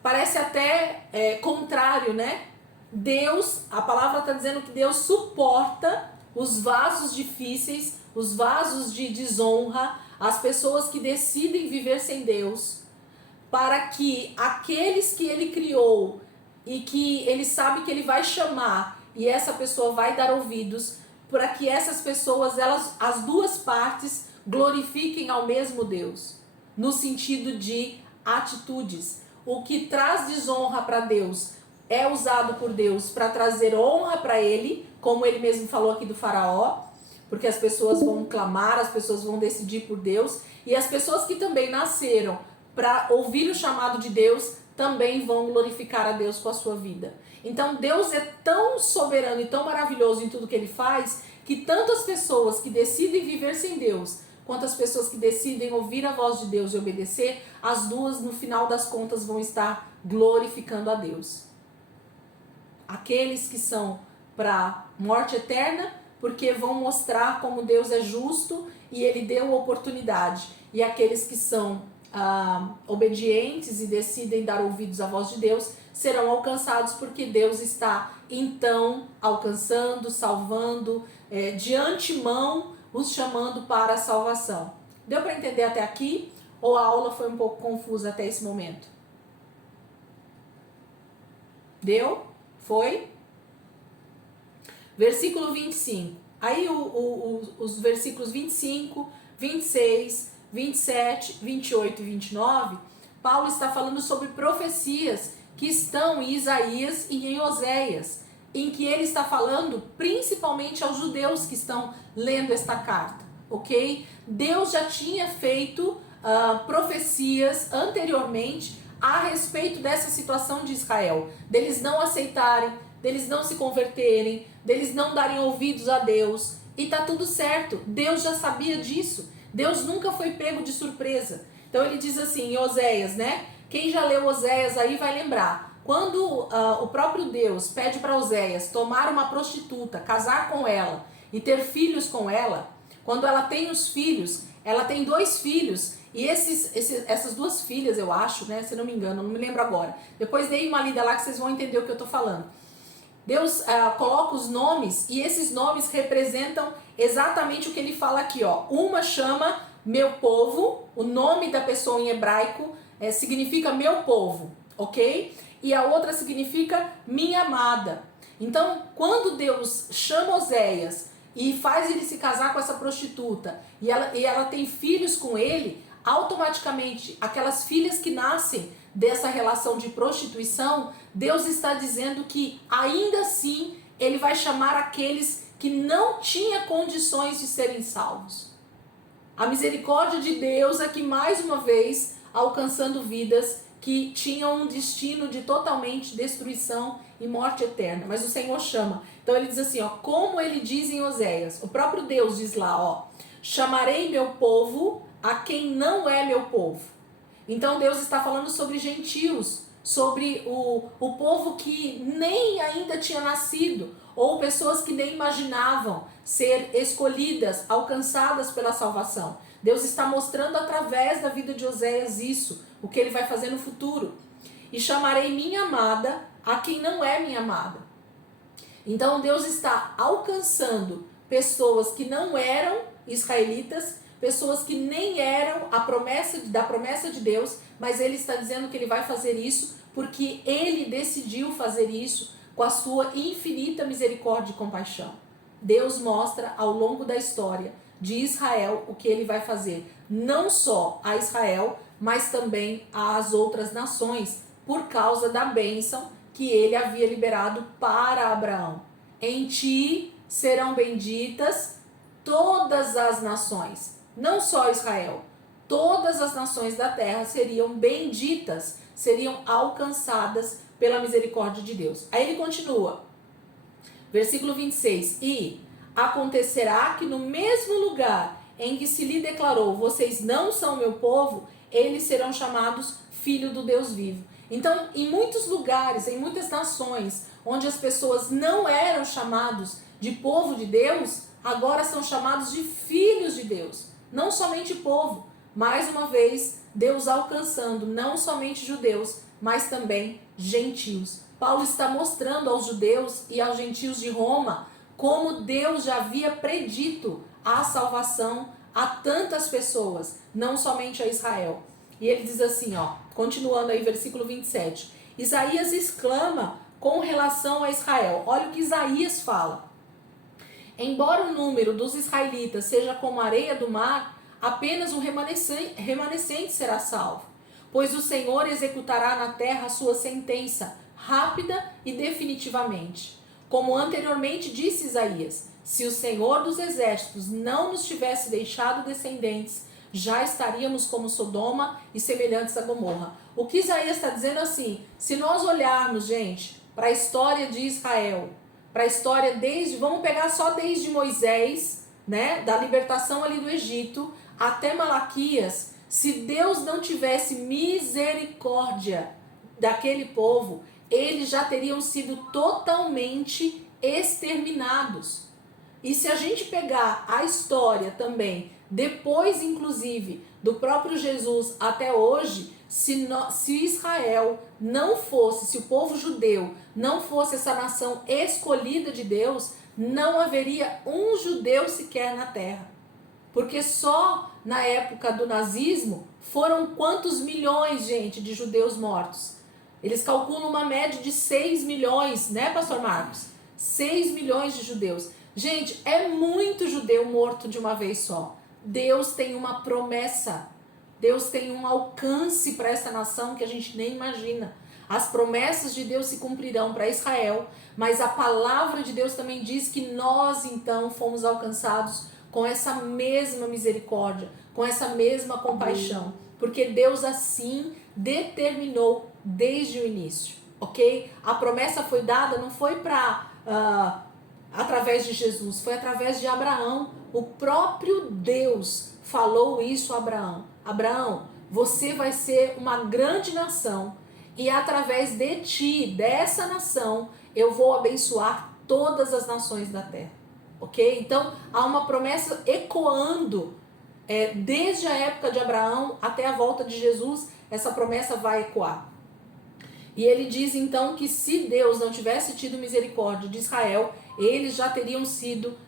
Parece até contrário, né? Deus, a palavra está dizendo que Deus suporta os vasos difíceis, os vasos de desonra, as pessoas que decidem viver sem Deus, para que aqueles que ele criou e que ele sabe que ele vai chamar e essa pessoa vai dar ouvidos, para que essas pessoas, as duas partes, glorifiquem ao mesmo Deus, no sentido de atitudes. O que traz desonra para Deus é usado por Deus para trazer honra para ele, como ele mesmo falou aqui do faraó, porque as pessoas vão clamar, as pessoas vão decidir por Deus, e as pessoas que também nasceram para ouvir o chamado de Deus também vão glorificar a Deus com a sua vida. Então Deus é tão soberano e tão maravilhoso em tudo que ele faz, que tanto as pessoas que decidem viver sem Deus, quanto as pessoas que decidem ouvir a voz de Deus e obedecer, as duas no final das contas vão estar glorificando a Deus. Aqueles que são para morte eterna, porque vão mostrar como Deus é justo e ele deu oportunidade. E aqueles que são obedientes e decidem dar ouvidos à voz de Deus, serão alcançados porque Deus está então alcançando, salvando, de antemão os chamando para a salvação. Deu para entender até aqui? Ou a aula foi um pouco confusa até esse momento? Deu? Foi? Versículo 25. Aí os versículos 25, 26, 27, 28 e 29, Paulo está falando sobre profecias que estão em Isaías e em Oséias, em que ele está falando principalmente aos judeus que estão lendo esta carta, ok? Deus já tinha feito profecias anteriormente a respeito dessa situação de Israel, deles não aceitarem, deles não se converterem, deles não darem ouvidos a Deus, e tá tudo certo, Deus já sabia disso, Deus nunca foi pego de surpresa. Então ele diz assim em Oséias, né? Quem já leu Oséias aí vai lembrar, quando o próprio Deus pede para Oséias tomar uma prostituta, casar com ela e ter filhos com ela, quando ela tem os filhos, ela tem 2 filhos, e essas 2 filhas, eu acho, né, se não me engano, não me lembro agora, depois dei uma lida lá que vocês vão entender o que eu tô falando. Deus coloca os nomes, e esses nomes representam exatamente o que ele fala aqui, ó. Uma chama meu povo, o nome da pessoa em hebraico significa meu povo, ok? E a outra significa minha amada. Então, quando Deus chama Oséias e faz ele se casar com essa prostituta, e ela tem filhos com ele, automaticamente aquelas filhas que nascem dessa relação de prostituição, Deus está dizendo que ainda assim ele vai chamar aqueles que não tinham condições de serem salvos. A misericórdia de Deus é que mais uma vez alcançando vidas que tinham um destino de totalmente destruição e morte eterna, mas o Senhor chama. Então ele diz assim, ó, como ele diz em Oséias, o próprio Deus diz lá, ó, chamarei meu povo a quem não é meu povo. Então Deus está falando sobre gentios, sobre o povo que nem ainda tinha nascido, ou pessoas que nem imaginavam ser escolhidas, alcançadas pela salvação. Deus está mostrando através da vida de Oséias isso, o que ele vai fazer no futuro. E chamarei minha amada a quem não é minha amada. Então Deus está alcançando pessoas que não eram israelitas, pessoas que nem eram da promessa de Deus, mas ele está dizendo que ele vai fazer isso porque ele decidiu fazer isso com a sua infinita misericórdia e compaixão. Deus mostra ao longo da história de Israel o que ele vai fazer, não só a Israel, mas também às outras nações, por causa da bênção que ele havia liberado para Abraão. Em ti serão benditas todas as nações, não só Israel, todas as nações da terra seriam benditas, seriam alcançadas pela misericórdia de Deus. Aí ele continua, versículo 26, e acontecerá que no mesmo lugar em que se lhe declarou, vocês não são meu povo, eles serão chamados filho do Deus vivo. Então, em muitos lugares, em muitas nações, onde as pessoas não eram chamados de povo de Deus, agora são chamados de filhos de Deus. Não somente povo. Mais uma vez, Deus alcançando não somente judeus, mas também gentios. Paulo está mostrando aos judeus e aos gentios de Roma como Deus já havia predito a salvação a tantas pessoas, não somente a Israel. E ele diz assim, continuando aí, versículo 27. Isaías exclama com relação a Israel. Olha o que Isaías fala. Embora o número dos israelitas seja como a areia do mar, apenas um remanescente será salvo. Pois o Senhor executará na terra a sua sentença, rápida e definitivamente. Como anteriormente disse Isaías, se o Senhor dos exércitos não nos tivesse deixado descendentes, já estaríamos como Sodoma e semelhantes a Gomorra. O que Isaías está dizendo assim, se nós olharmos, gente, para a história de Israel, para a história vamos pegar só desde Moisés, né, da libertação ali do Egito, até Malaquias, se Deus não tivesse misericórdia daquele povo, eles já teriam sido totalmente exterminados. E se a gente pegar a história também, depois inclusive do próprio Jesus até hoje, se Israel não fosse, se o povo judeu não fosse essa nação escolhida de Deus, não haveria um judeu sequer na terra. Porque só na época do nazismo foram quantos milhões, gente, de judeus mortos? Eles calculam uma média de 6 milhões, né, pastor Marcos? 6 milhões de judeus. Gente, é muito judeu morto de uma vez só. Deus tem uma promessa. Deus tem um alcance para essa nação que a gente nem imagina. As promessas de Deus se cumprirão para Israel, mas a palavra de Deus também diz que nós então fomos alcançados com essa mesma misericórdia, com essa mesma compaixão, porque Deus assim determinou desde o início, ok? A promessa foi dada, não foi através de Jesus, foi através de Abraão. O próprio Deus falou isso a Abraão. Abraão, você vai ser uma grande nação e através de ti, dessa nação, eu vou abençoar todas as nações da terra. Ok? Então, há uma promessa ecoando, desde a época de Abraão até a volta de Jesus, essa promessa vai ecoar. E ele diz então que se Deus não tivesse tido misericórdia de Israel, eles já teriam sido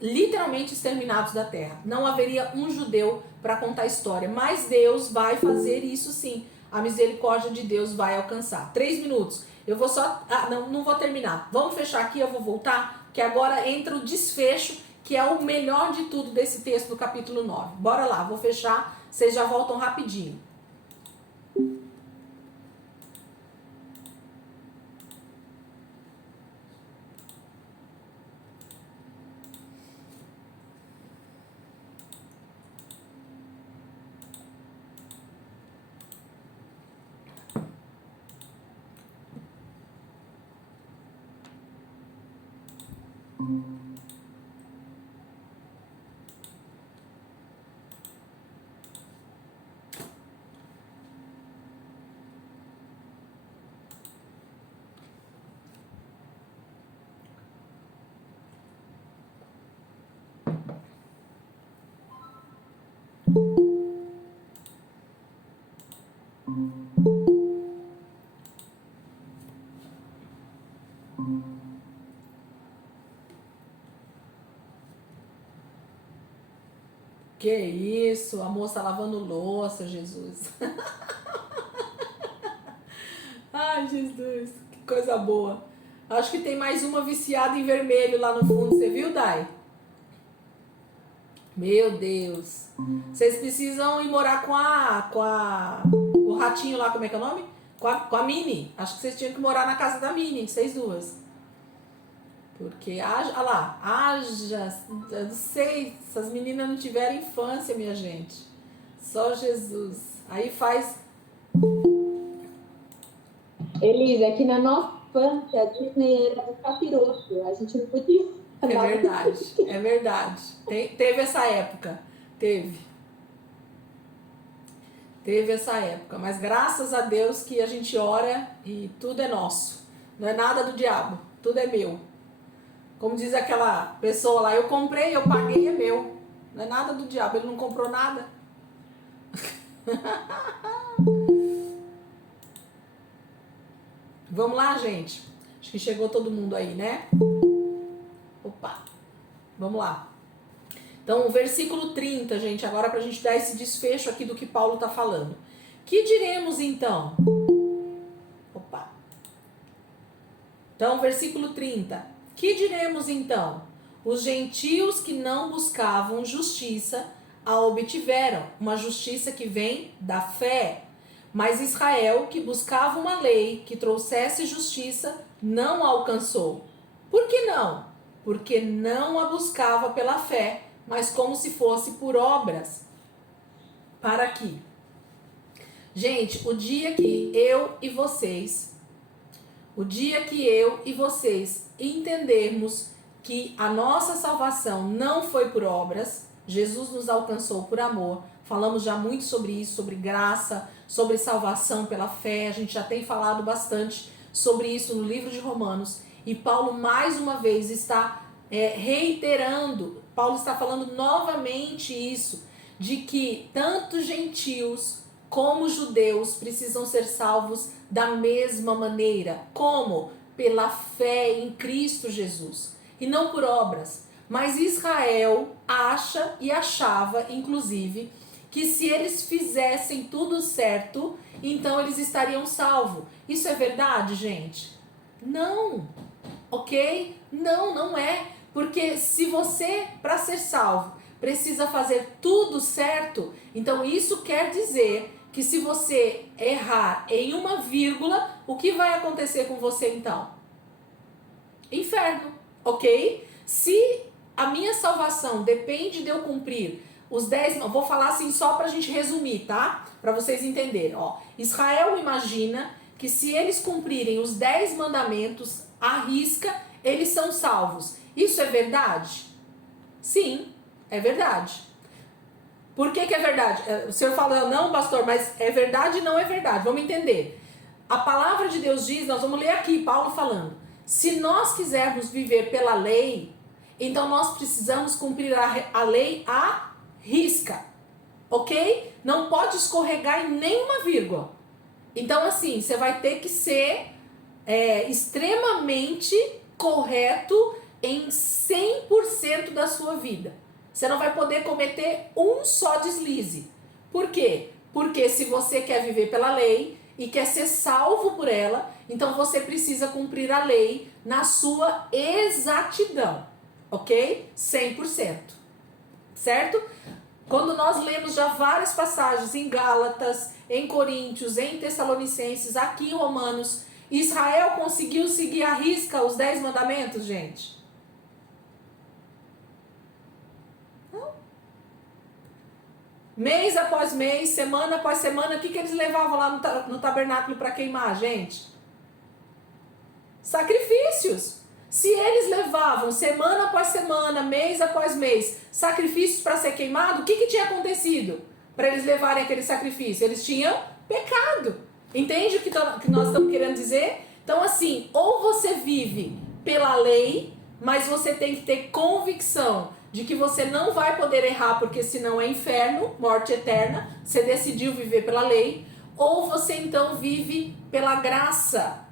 literalmente exterminados da terra. Não haveria um judeu para contar a história, mas Deus vai fazer isso sim. A misericórdia de Deus vai alcançar. 3 minutos. Eu vou só... não vou terminar. Vamos fechar aqui, eu vou voltar, que agora entra o desfecho, que é o melhor de tudo desse texto do capítulo 9. Bora lá, vou fechar, vocês já voltam rapidinho. Que isso, a moça lavando louça, Jesus. Ai, Jesus, que coisa boa. Acho que tem mais uma viciada em vermelho lá no fundo, você viu, Dai? Meu Deus. Vocês precisam ir morar o ratinho lá, como é que é o nome? Com a Mini. Acho que vocês tinham que morar na casa da Mini, vocês duas. Porque, olha lá, eu não sei, se as meninas não tiveram infância, minha gente. Só Jesus. Aí faz... Elisa, aqui na nossa infância, a Disney era do capiroto. A gente não podia... É verdade, é verdade. Teve essa época, teve essa época. Mas graças a Deus que a gente ora e tudo é nosso. Não é nada do diabo, tudo é meu. Como diz aquela pessoa lá, eu comprei, eu paguei, é meu. Não é nada do diabo, ele não comprou nada. Vamos lá, gente? Acho que chegou todo mundo aí, né? Opa, vamos lá. Então, o versículo 30, gente, agora pra gente dar esse desfecho aqui do que Paulo tá falando. Que diremos então? Opa. Então, versículo 30. Que diremos então? Os gentios que não buscavam justiça a obtiveram, uma justiça que vem da fé. Mas Israel, que buscava uma lei que trouxesse justiça, não a alcançou. Por que não? Porque não a buscava pela fé, mas como se fosse por obras. Para aqui. Gente, o dia que eu e vocês entendermos que a nossa salvação não foi por obras, Jesus nos alcançou por amor. Falamos já muito sobre isso, sobre graça, sobre salvação pela fé. A gente já tem falado bastante sobre isso no livro de Romanos. E Paulo mais uma vez está reiterando, Paulo está falando novamente isso, de que tanto gentios como judeus precisam ser salvos da mesma maneira. Como? Pela fé em Cristo Jesus. E não por obras. Mas Israel acha e achava, inclusive, que se eles fizessem tudo certo, então eles estariam salvos. Isso é verdade, gente? Não. Ok? Não, não é. Porque se você, para ser salvo, precisa fazer tudo certo, então isso quer dizer que se você errar em uma vírgula, o que vai acontecer com você então? Inferno, ok? Se a minha salvação depende de eu cumprir os 10... Vou falar assim só pra gente resumir, tá? Pra vocês entenderem. Ó, Israel imagina que se eles cumprirem os 10 mandamentos à risca, eles são salvos. Isso é verdade? Sim, é verdade. Por que é verdade? O senhor fala, não, pastor, mas é verdade e não é verdade. Vamos entender. A palavra de Deus diz, nós vamos ler aqui, Paulo falando. Se nós quisermos viver pela lei, então nós precisamos cumprir a lei à risca. Ok? Não pode escorregar em nenhuma vírgula. Então, assim, você vai ter que ser extremamente correto em 100% da sua vida. Você não vai poder cometer um só deslize. Por quê? Porque se você quer viver pela lei e quer ser salvo por ela, então você precisa cumprir a lei na sua exatidão. Ok? 100%. Certo? Quando nós lemos já várias passagens em Gálatas, em Coríntios, em Tessalonicenses, aqui em Romanos, Israel conseguiu seguir à risca os 10 mandamentos, gente? Não. Mês após mês, semana após semana, o que eles levavam lá no tabernáculo para queimar, gente? Sacrifícios. Se eles levavam semana após semana, mês após mês, sacrifícios para ser queimado, o que tinha acontecido para eles levarem aquele sacrifício? Eles tinham pecado. Entende o que nós estamos querendo dizer? Então, assim, ou você vive pela lei, mas você tem que ter convicção de que você não vai poder errar, porque senão é inferno, morte eterna, você decidiu viver pela lei, ou você então vive pela graça.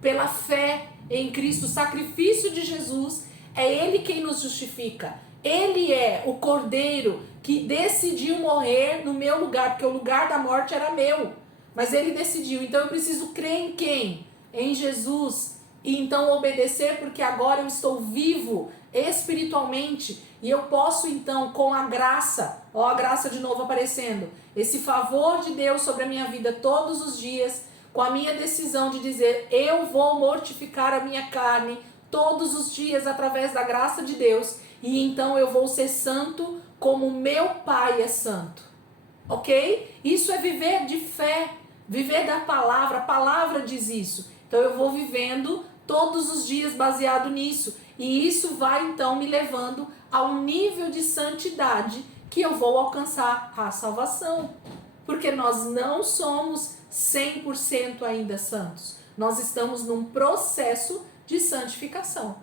pela fé em Cristo, o sacrifício de Jesus, é Ele quem nos justifica. Ele é o Cordeiro que decidiu morrer no meu lugar, porque o lugar da morte era meu, mas Ele decidiu. Então eu preciso crer em quem? Em Jesus, e então obedecer, porque agora eu estou vivo espiritualmente, e eu posso então, com a graça, ó a graça de novo aparecendo, esse favor de Deus sobre a minha vida todos os dias, com a minha decisão de dizer, eu vou mortificar a minha carne todos os dias através da graça de Deus, e então eu vou ser santo como meu Pai é santo, ok? Isso é viver de fé, viver da palavra, a palavra diz isso. Então eu vou vivendo todos os dias baseado nisso, e isso vai então me levando ao nível de santidade que eu vou alcançar a salvação, porque nós não somos 100% ainda santos, nós estamos num processo de santificação,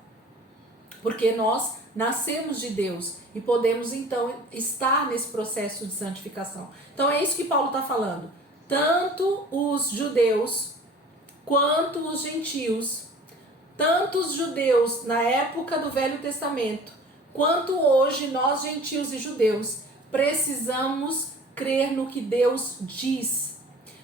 porque nós nascemos de Deus e podemos então estar nesse processo de santificação. Então é isso que Paulo está falando, tanto os judeus quanto os gentios, tanto os judeus na época do Velho Testamento, quanto hoje nós gentios e judeus, precisamos crer no que Deus diz.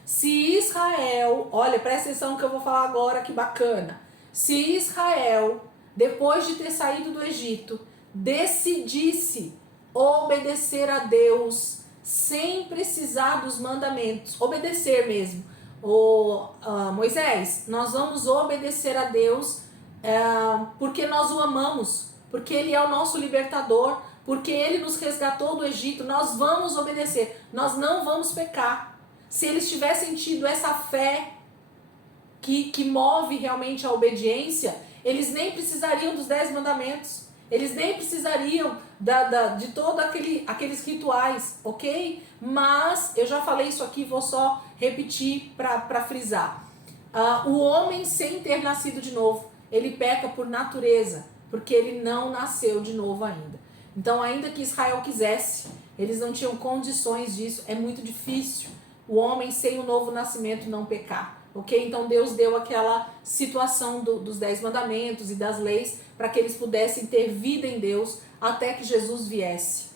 Se Israel, olha, presta atenção no que eu vou falar agora, que bacana. Se Israel, depois de ter saído do Egito, decidisse obedecer a Deus, sem precisar dos mandamentos, obedecer mesmo, Moisés, nós vamos obedecer a Deus porque nós o amamos, porque Ele é o nosso libertador, porque Ele nos resgatou do Egito, nós vamos obedecer, nós não vamos pecar. Se eles tivessem tido essa fé que move realmente a obediência, eles nem precisariam dos 10 mandamentos, eles nem precisariam de todos aqueles rituais, ok? Mas, eu já falei isso aqui, vou só repetir para frisar. O homem sem ter nascido de novo, ele peca por natureza, porque ele não nasceu de novo ainda. Então, ainda que Israel quisesse, eles não tinham condições disso, é muito difícil o homem sem o novo nascimento não pecar. Ok? Então Deus deu aquela situação dos 10 mandamentos e das leis para que eles pudessem ter vida em Deus até que Jesus viesse,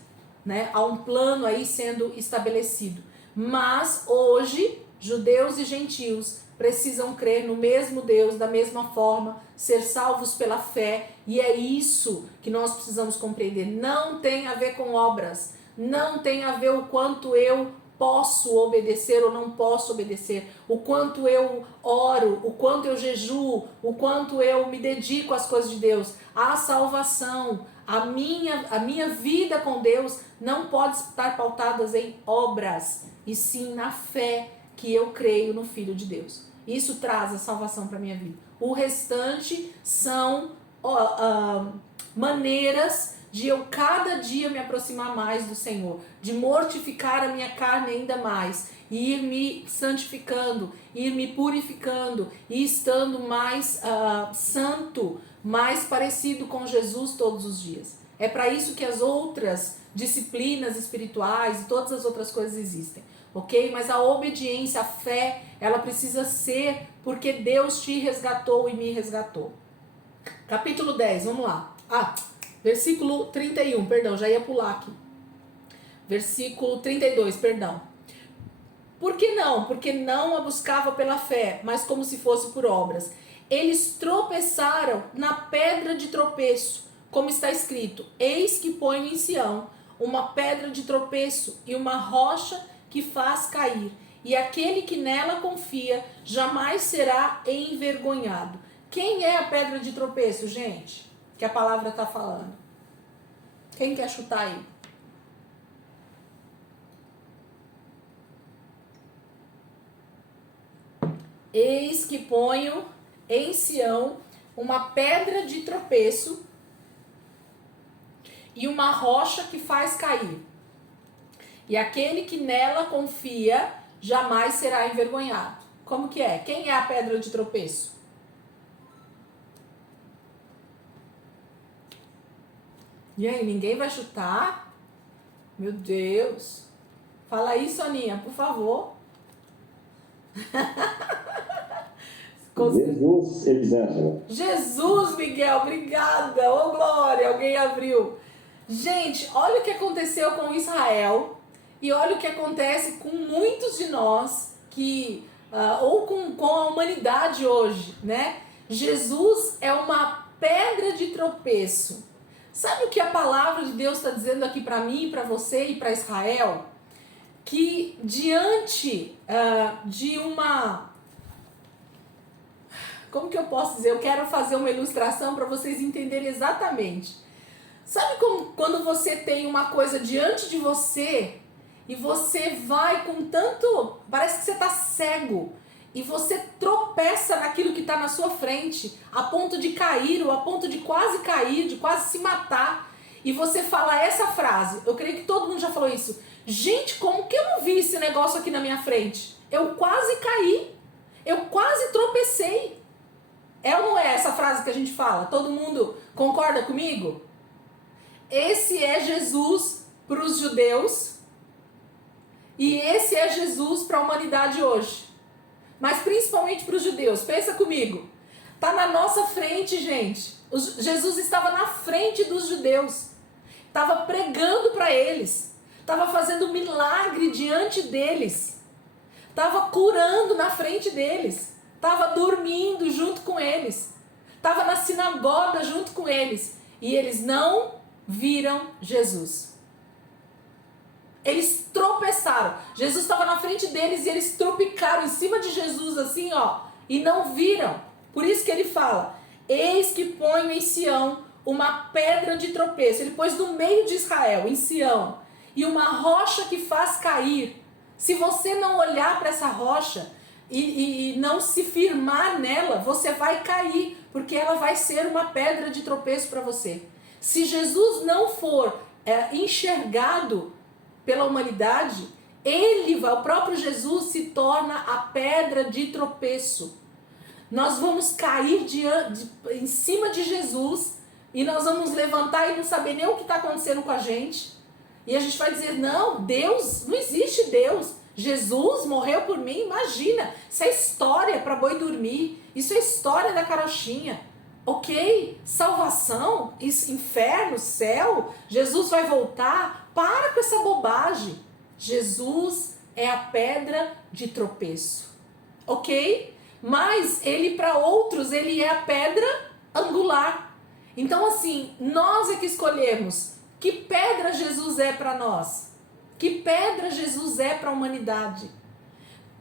né? Há um plano aí sendo estabelecido. Mas hoje, judeus e gentios precisam crer no mesmo Deus, da mesma forma, ser salvos pela fé, e é isso que nós precisamos compreender. Não tem a ver com obras, não tem a ver o quanto eu posso obedecer ou não posso obedecer, o quanto eu oro, o quanto eu jejuo, o quanto eu me dedico às coisas de Deus. A salvação, a minha vida com Deus não pode estar pautadas em obras, e sim na fé que eu creio no Filho de Deus. Isso traz a salvação para a minha vida. O restante são maneiras de eu cada dia me aproximar mais do Senhor, de mortificar a minha carne ainda mais, e ir me santificando, ir me purificando, e estando mais santo, mais parecido com Jesus todos os dias. É para isso que as outras disciplinas espirituais e todas as outras coisas existem, ok? Mas a obediência, a fé, ela precisa ser porque Deus te resgatou e me resgatou. Capítulo 10, vamos lá. Versículo 31, perdão, já ia pular aqui. Versículo 32, perdão. Por que não? Porque não a buscava pela fé, mas como se fosse por obras. Eles tropeçaram na pedra de tropeço, como está escrito: eis que ponho em Sião uma pedra de tropeço e uma rocha que faz cair, e aquele que nela confia jamais será envergonhado. Quem é a pedra de tropeço, gente? Que a palavra está falando. Quem quer chutar aí? Eis que ponho em Sião uma pedra de tropeço e uma rocha que faz cair. E aquele que nela confia jamais será envergonhado. Como que é? Quem é a pedra de tropeço? E aí, ninguém vai chutar? Meu Deus. Fala aí, Soninha, por favor. Jesus, Elisângela. Jesus, Miguel, obrigada. Ô, glória, alguém abriu. Gente, olha o que aconteceu com Israel e olha o que acontece com muitos de nós que ou com a humanidade hoje, né? Jesus é uma pedra de tropeço. Sabe o que a palavra de Deus está dizendo aqui para mim, para você e para Israel? Que diante de uma... Como que eu posso dizer? Eu quero fazer uma ilustração para vocês entenderem exatamente. Sabe como quando você tem uma coisa diante de você e você vai com tanto... Parece que você está cego e você tropeça naquilo que está na sua frente a ponto de cair ou a ponto de quase se matar. E você fala essa frase. Eu creio que todo mundo já falou isso. Gente, como que eu não vi esse negócio aqui na minha frente? Eu quase caí. Eu quase tropecei. É ou não é essa frase que a gente fala? Todo mundo concorda comigo? Esse é Jesus para os judeus e esse é Jesus para a humanidade hoje. Mas principalmente para os judeus. Pensa comigo. Está na nossa frente, gente. Jesus estava na frente dos judeus. Estava pregando para eles. Estava fazendo milagre diante deles. Estava curando na frente deles. Estava dormindo junto com eles. Estava na sinagoga junto com eles. E eles não viram Jesus. Eles tropeçaram. Jesus estava na frente deles e eles tropicaram em cima de Jesus assim, ó. E não viram. Por isso que ele fala: eis que ponho em Sião uma pedra de tropeço. Ele pôs no meio de Israel, em Sião. E uma rocha que faz cair. Se você não olhar para essa rocha e não se firmar nela, você vai cair. Porque ela vai ser uma pedra de tropeço para você. Se Jesus não for enxergado pela humanidade, o próprio Jesus se torna a pedra de tropeço. Nós vamos cair em cima de Jesus e nós vamos levantar e não saber nem o que está acontecendo com a gente. E a gente vai dizer: não, Deus, não existe Deus. Jesus morreu por mim, imagina. Isso é história para boi dormir. Isso é história da carochinha. Ok, salvação, inferno, céu, Jesus vai voltar. Para com essa bobagem. Jesus é a pedra de tropeço. Ok? Mas ele, para outros, ele é a pedra angular. Então assim, nós é que escolhemos que pedra Jesus é para nós. Que pedra Jesus é para a humanidade.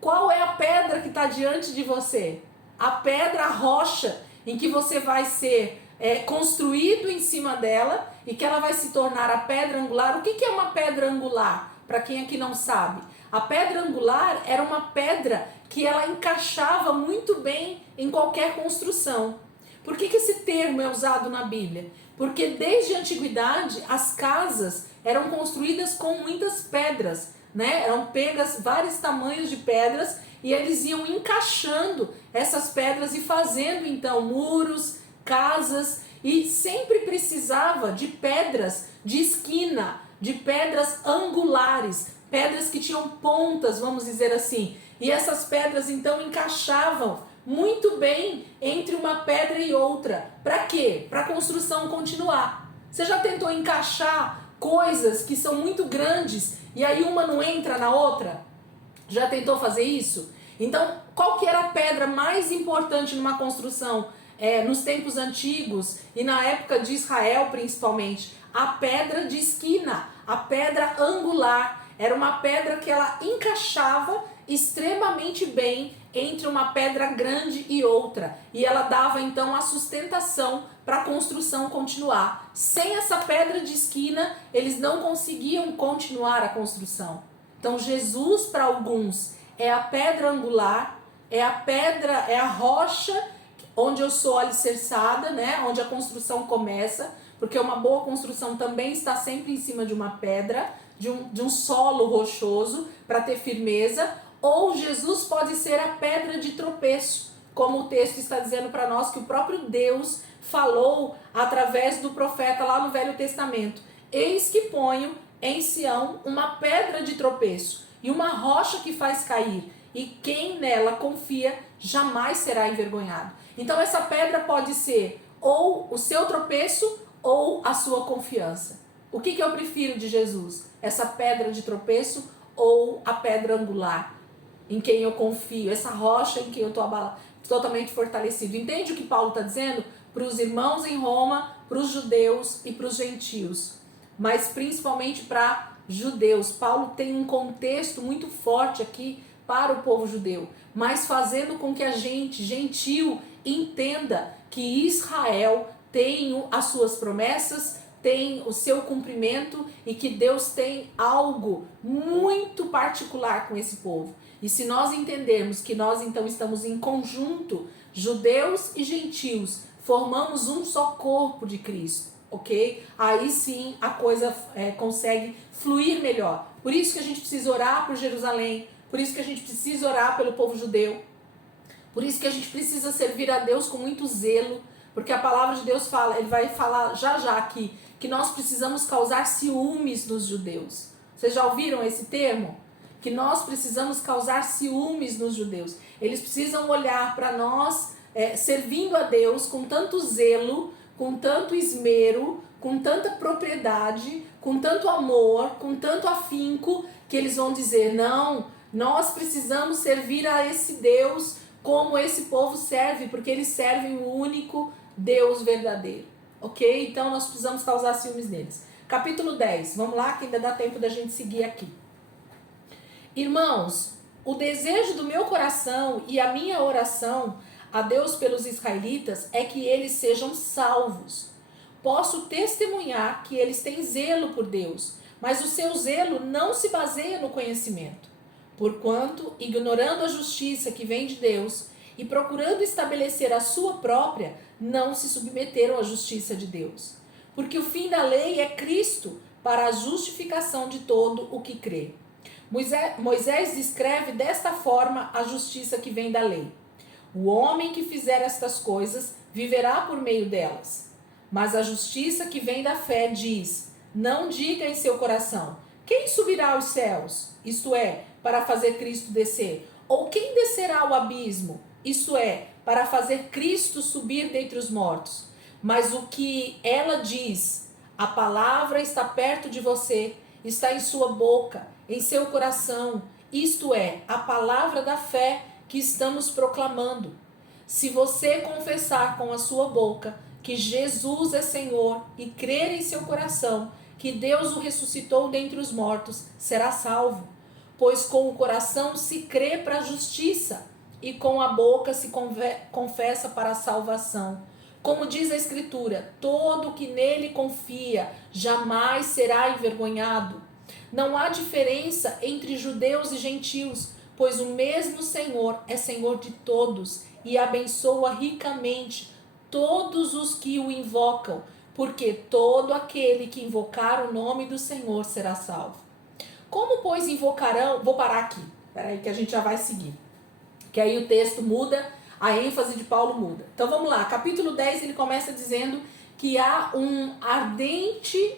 Qual é a pedra que está diante de você? A pedra, a rocha, em que você vai ser construído em cima dela e que ela vai se tornar a pedra angular. O que é uma pedra angular? Para quem aqui não sabe. A pedra angular era uma pedra que ela encaixava muito bem em qualquer construção. Por que esse termo é usado na Bíblia? Porque desde a antiguidade as casas eram construídas com muitas pedras, né? Eram pegas vários tamanhos de pedras e eles iam encaixando essas pedras e fazendo então muros, casas, e sempre precisava de pedras de esquina, de pedras angulares, pedras que tinham pontas, vamos dizer assim. E essas pedras então encaixavam muito bem entre uma pedra e outra. Para quê? Para a construção continuar. Você já tentou encaixar coisas que são muito grandes e aí uma não entra na outra? Já tentou fazer isso? Então, qual que era a pedra mais importante numa construção nos tempos antigos e na época de Israel principalmente? A pedra de esquina, a pedra angular. Era uma pedra que ela encaixava extremamente bem entre uma pedra grande e outra. E ela dava então a sustentação para a construção continuar. Sem essa pedra de esquina, eles não conseguiam continuar a construção. Então Jesus, para alguns, é a pedra angular, é a rocha onde eu sou alicerçada, né? Onde a construção começa, porque uma boa construção também está sempre em cima de uma pedra, de um solo rochoso, para ter firmeza. Ou Jesus pode ser a pedra de tropeço, como o texto está dizendo para nós, que o próprio Deus falou através do profeta lá no Velho Testamento. Eis que ponho em Sião uma pedra de tropeço e uma rocha que faz cair. e quem nela confia jamais será envergonhado. Então essa pedra pode ser ou o seu tropeço ou a sua confiança. O que eu prefiro de Jesus? Essa pedra de tropeço ou a pedra angular em quem eu confio, essa rocha em quem eu estou totalmente fortalecido. Entende o que Paulo está dizendo? Para os irmãos em Roma, para os judeus e para os gentios, mas principalmente para judeus. Paulo tem um contexto muito forte aqui para o povo judeu, mas fazendo com que a gente, gentil, entenda que Israel tem as suas promessas, tem o seu cumprimento e que Deus tem algo muito particular com esse povo. E se nós entendermos que nós então estamos em conjunto, judeus e gentios, formamos um só corpo de Cristo, ok? Aí sim a coisa consegue fluir melhor. Por isso que a gente precisa orar por Jerusalém, por isso que a gente precisa orar pelo povo judeu, por isso que a gente precisa servir a Deus com muito zelo, porque a palavra de Deus fala, ele vai falar já aqui, que nós precisamos causar ciúmes nos judeus. Vocês já ouviram esse termo? Que nós precisamos causar ciúmes nos judeus. Eles precisam olhar para nós servindo a Deus com tanto zelo, com tanto esmero, com tanta propriedade, com tanto amor, com tanto afinco, que eles vão dizer, não, nós precisamos servir a esse Deus como esse povo serve, porque eles servem o único Deus verdadeiro, ok? Então nós precisamos causar ciúmes neles. Capítulo 10, vamos lá que ainda dá tempo da gente seguir aqui. Irmãos, o desejo do meu coração e a minha oração a Deus pelos israelitas é que eles sejam salvos. Posso testemunhar que eles têm zelo por Deus, mas o seu zelo não se baseia no conhecimento. Porquanto, ignorando a justiça que vem de Deus e procurando estabelecer a sua própria, não se submeteram à justiça de Deus. Porque o fim da lei é Cristo para a justificação de todo o que crê. Moisés descreve desta forma a justiça que vem da lei. O homem que fizer estas coisas viverá por meio delas. Mas a justiça que vem da fé diz, não diga em seu coração, quem subirá aos céus? Isto é, para fazer Cristo descer. Ou quem descerá ao abismo? Isto é, para fazer Cristo subir dentre os mortos. Mas o que ela diz, a palavra está perto de você, está em sua boca, em seu coração, isto é, a palavra da fé que estamos proclamando. Se você confessar com a sua boca que Jesus é Senhor e crer em seu coração que Deus o ressuscitou dentre os mortos, será salvo. Pois com o coração se crê para a justiça e com a boca se confessa para a salvação. Como diz a Escritura, todo que nele confia jamais será envergonhado. Não há diferença entre judeus e gentios, pois o mesmo Senhor é Senhor de todos e abençoa ricamente todos os que o invocam, porque todo aquele que invocar o nome do Senhor será salvo. Como, pois, invocarão... Vou parar aqui, peraí que a gente já vai seguir, que aí o texto muda, a ênfase de Paulo muda. Então vamos lá, capítulo 10 ele começa dizendo que há um ardente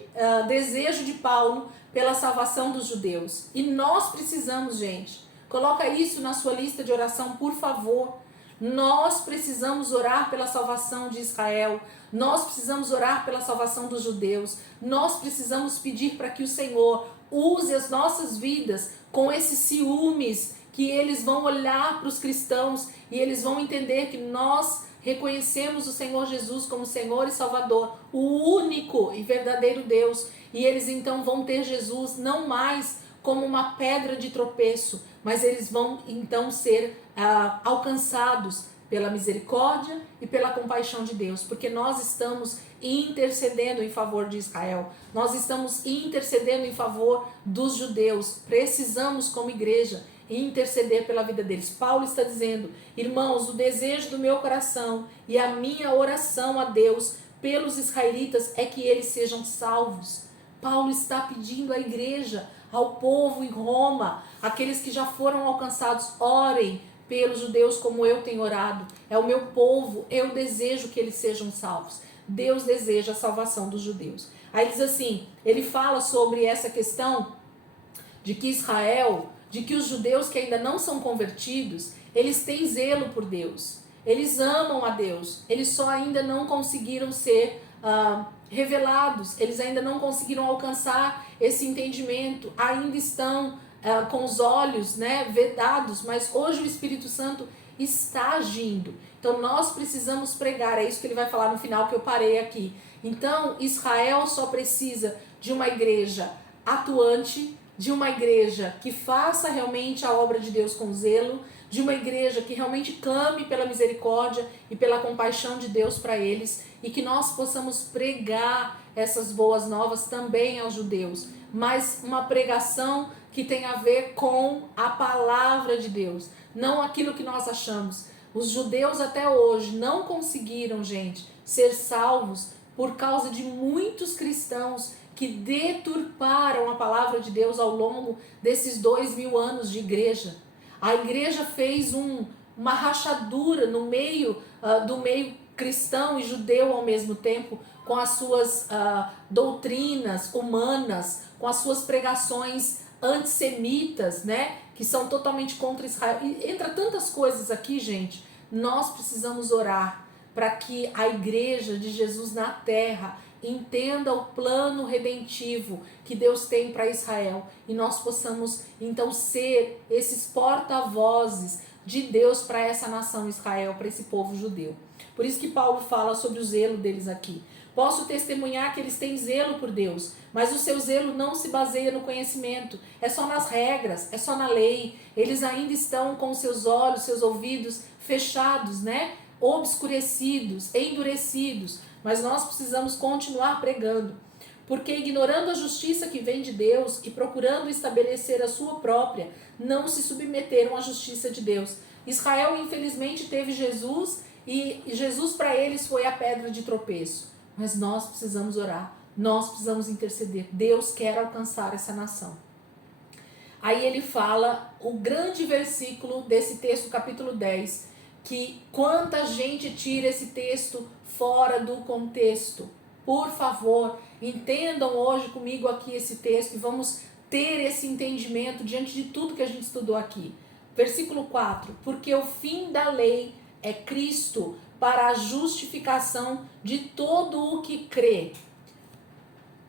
desejo de Paulo pela salvação dos judeus. E nós precisamos, gente, coloca isso na sua lista de oração, por favor. Nós precisamos orar pela salvação de Israel. Nós precisamos orar pela salvação dos judeus. Nós precisamos pedir para que o Senhor use as nossas vidas com esses ciúmes, que eles vão olhar para os cristãos e eles vão entender que nós reconhecemos o Senhor Jesus como Senhor e Salvador, o único e verdadeiro Deus. E eles então vão ter Jesus não mais como uma pedra de tropeço, mas eles vão então ser alcançados pela misericórdia e pela compaixão de Deus, porque nós estamos intercedendo em favor de Israel, nós estamos intercedendo em favor dos judeus, precisamos como igreja interceder pela vida deles. Paulo está dizendo, irmãos, o desejo do meu coração e a minha oração a Deus pelos israelitas é que eles sejam salvos. Paulo está pedindo à igreja, ao povo em Roma, aqueles que já foram alcançados, orem pelos judeus como eu tenho orado. É o meu povo, eu desejo que eles sejam salvos. Deus deseja a salvação dos judeus. Aí diz assim, ele fala sobre essa questão de que Israel de que os judeus que ainda não são convertidos, eles têm zelo por Deus. Eles amam a Deus. Eles só ainda não conseguiram ser revelados. Eles ainda não conseguiram alcançar esse entendimento. Ainda estão com os olhos, né, vedados. Mas hoje o Espírito Santo está agindo. Então nós precisamos pregar. É isso que ele vai falar no final, que eu parei aqui. Então Israel só precisa de uma igreja atuante, de uma igreja que faça realmente a obra de Deus com zelo, de uma igreja que realmente clame pela misericórdia e pela compaixão de Deus para eles, e que nós possamos pregar essas boas novas também aos judeus, mas uma pregação que tem a ver com a palavra de Deus, não aquilo que nós achamos. Os judeus até hoje não conseguiram, gente, ser salvos por causa de muitos cristãos que deturparam a palavra de Deus ao longo desses 2000 anos de igreja. A igreja fez uma rachadura no meio do meio cristão e judeu ao mesmo tempo, com as suas doutrinas humanas, com as suas pregações antissemitas, né, que são totalmente contra Israel. E entra tantas coisas aqui, gente. Nós precisamos orar para que a igreja de Jesus na terra entenda o plano redentivo que Deus tem para Israel, e nós possamos então ser esses porta-vozes de Deus para essa nação Israel, para esse povo judeu. Por isso que Paulo fala sobre o zelo deles aqui. Posso testemunhar que eles têm zelo por Deus, mas o seu zelo não se baseia no conhecimento, é só nas regras, é só na lei. Eles ainda estão com seus olhos, seus ouvidos fechados, né? Obscurecidos, endurecidos. Mas nós precisamos continuar pregando, porque ignorando a justiça que vem de Deus e procurando estabelecer a sua própria, não se submeteram à justiça de Deus. Israel infelizmente teve Jesus, e Jesus para eles foi a pedra de tropeço. Mas nós precisamos orar, nós precisamos interceder. Deus quer alcançar essa nação. Aí ele fala o grande versículo desse texto, capítulo 10, que quanta gente tira esse texto fora do contexto. Por favor, entendam hoje comigo aqui esse texto e vamos ter esse entendimento diante de tudo que a gente estudou aqui. Versículo 4, porque o fim da lei é Cristo para a justificação de todo o que crê.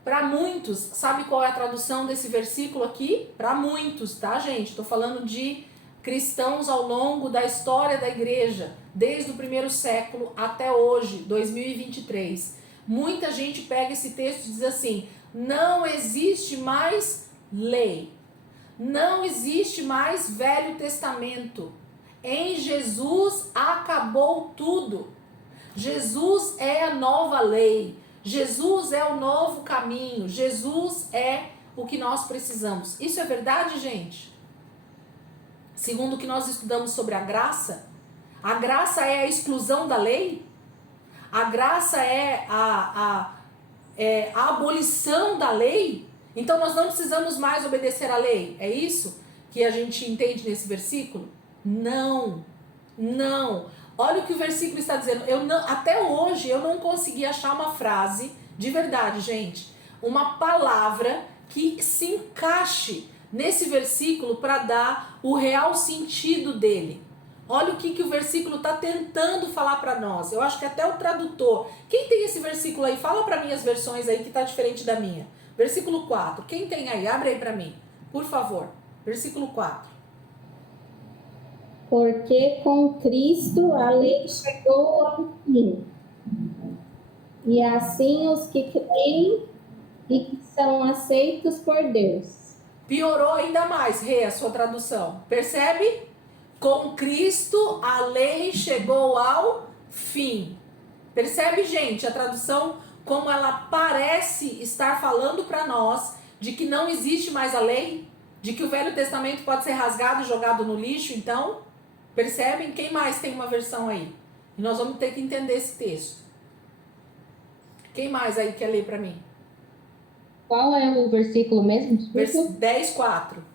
Para muitos, sabe qual é a tradução desse versículo aqui? Para muitos, tá, gente? Estou falando de cristãos ao longo da história da igreja, desde o primeiro século até hoje, 2023. Muita gente pega esse texto e diz assim: não existe mais lei, não existe mais Velho Testamento. Em Jesus acabou tudo. Jesus é a nova lei. Jesus é o novo caminho. Jesus é o que nós precisamos. Isso é verdade, gente? Segundo o que nós estudamos sobre a graça é a exclusão da lei? A graça é a abolição da lei? Então nós não precisamos mais obedecer à lei? É isso que a gente entende nesse versículo? Não, não. Olha o que o versículo está dizendo. Até hoje eu não consegui achar uma frase, de verdade, gente, uma palavra que se encaixe nesse versículo para dar o real sentido dele. Olha o que o versículo está tentando falar para nós. Eu acho que até o tradutor. Quem tem esse versículo aí? Fala para mim as versões aí que está diferente da minha. Versículo 4. Quem tem aí? Abre aí para mim, por favor. Versículo 4. Porque com Cristo a lei chegou ao fim. E assim os que creem e que são aceitos por Deus. Piorou ainda mais, Rê, a sua tradução. Percebe? Com Cristo a lei chegou ao fim. Percebe, gente, a tradução como ela parece estar falando para nós de que não existe mais a lei? De que o Velho Testamento pode ser rasgado e jogado no lixo, então? Percebem? Quem mais tem uma versão aí? E nós vamos ter que entender esse texto. Quem mais aí quer ler para mim? Qual é o versículo mesmo? Versículo 10, 4.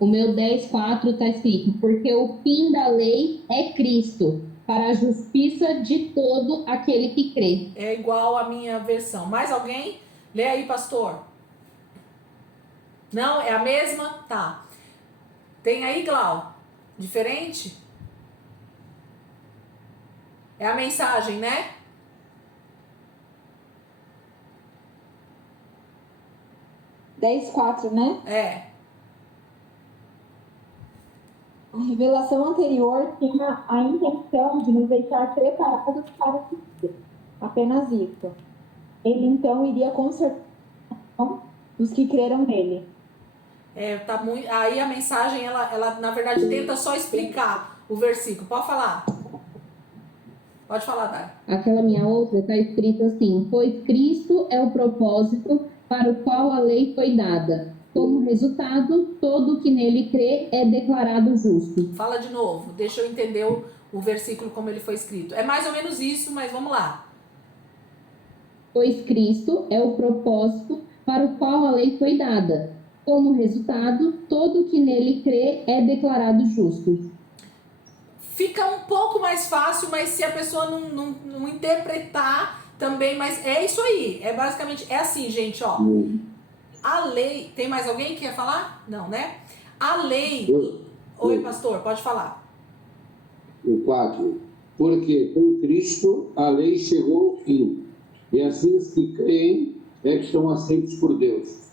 O meu 10:4 está escrito: porque o fim da lei é Cristo, para a justiça de todo aquele que crê. É igual a minha versão. Mais alguém? Lê aí, pastor. Não? É a mesma? Tá. Tem aí, Glau? Diferente? É a mensagem, né? Dez quatro, né? É. A revelação anterior tinha a intenção de nos deixar preparados para o futuro. Apenas isso. Ele então iria consertar os que creram nele. Tá muito. Aí a mensagem, ela na verdade tenta só explicar o versículo. Pode falar. Pode falar, Dai. Aquela minha outra está escrito assim: pois Cristo é o propósito para o qual a lei foi dada. Como resultado, todo que nele crê é declarado justo. Fala de novo. Deixa eu entender o versículo como ele foi escrito. É mais ou menos isso, mas vamos lá. Pois Cristo é o propósito para o qual a lei foi dada. Como resultado, todo que nele crê é declarado justo. Fica um pouco mais fácil, mas se a pessoa não interpretar também, mas é isso aí. É basicamente, é assim, gente, ó. A lei, tem mais alguém que quer falar? Não, né? A lei... Oi, pastor, pode falar. O 4. Porque com Cristo a lei chegou ao fim, e assim os que creem é que estão aceitos por Deus.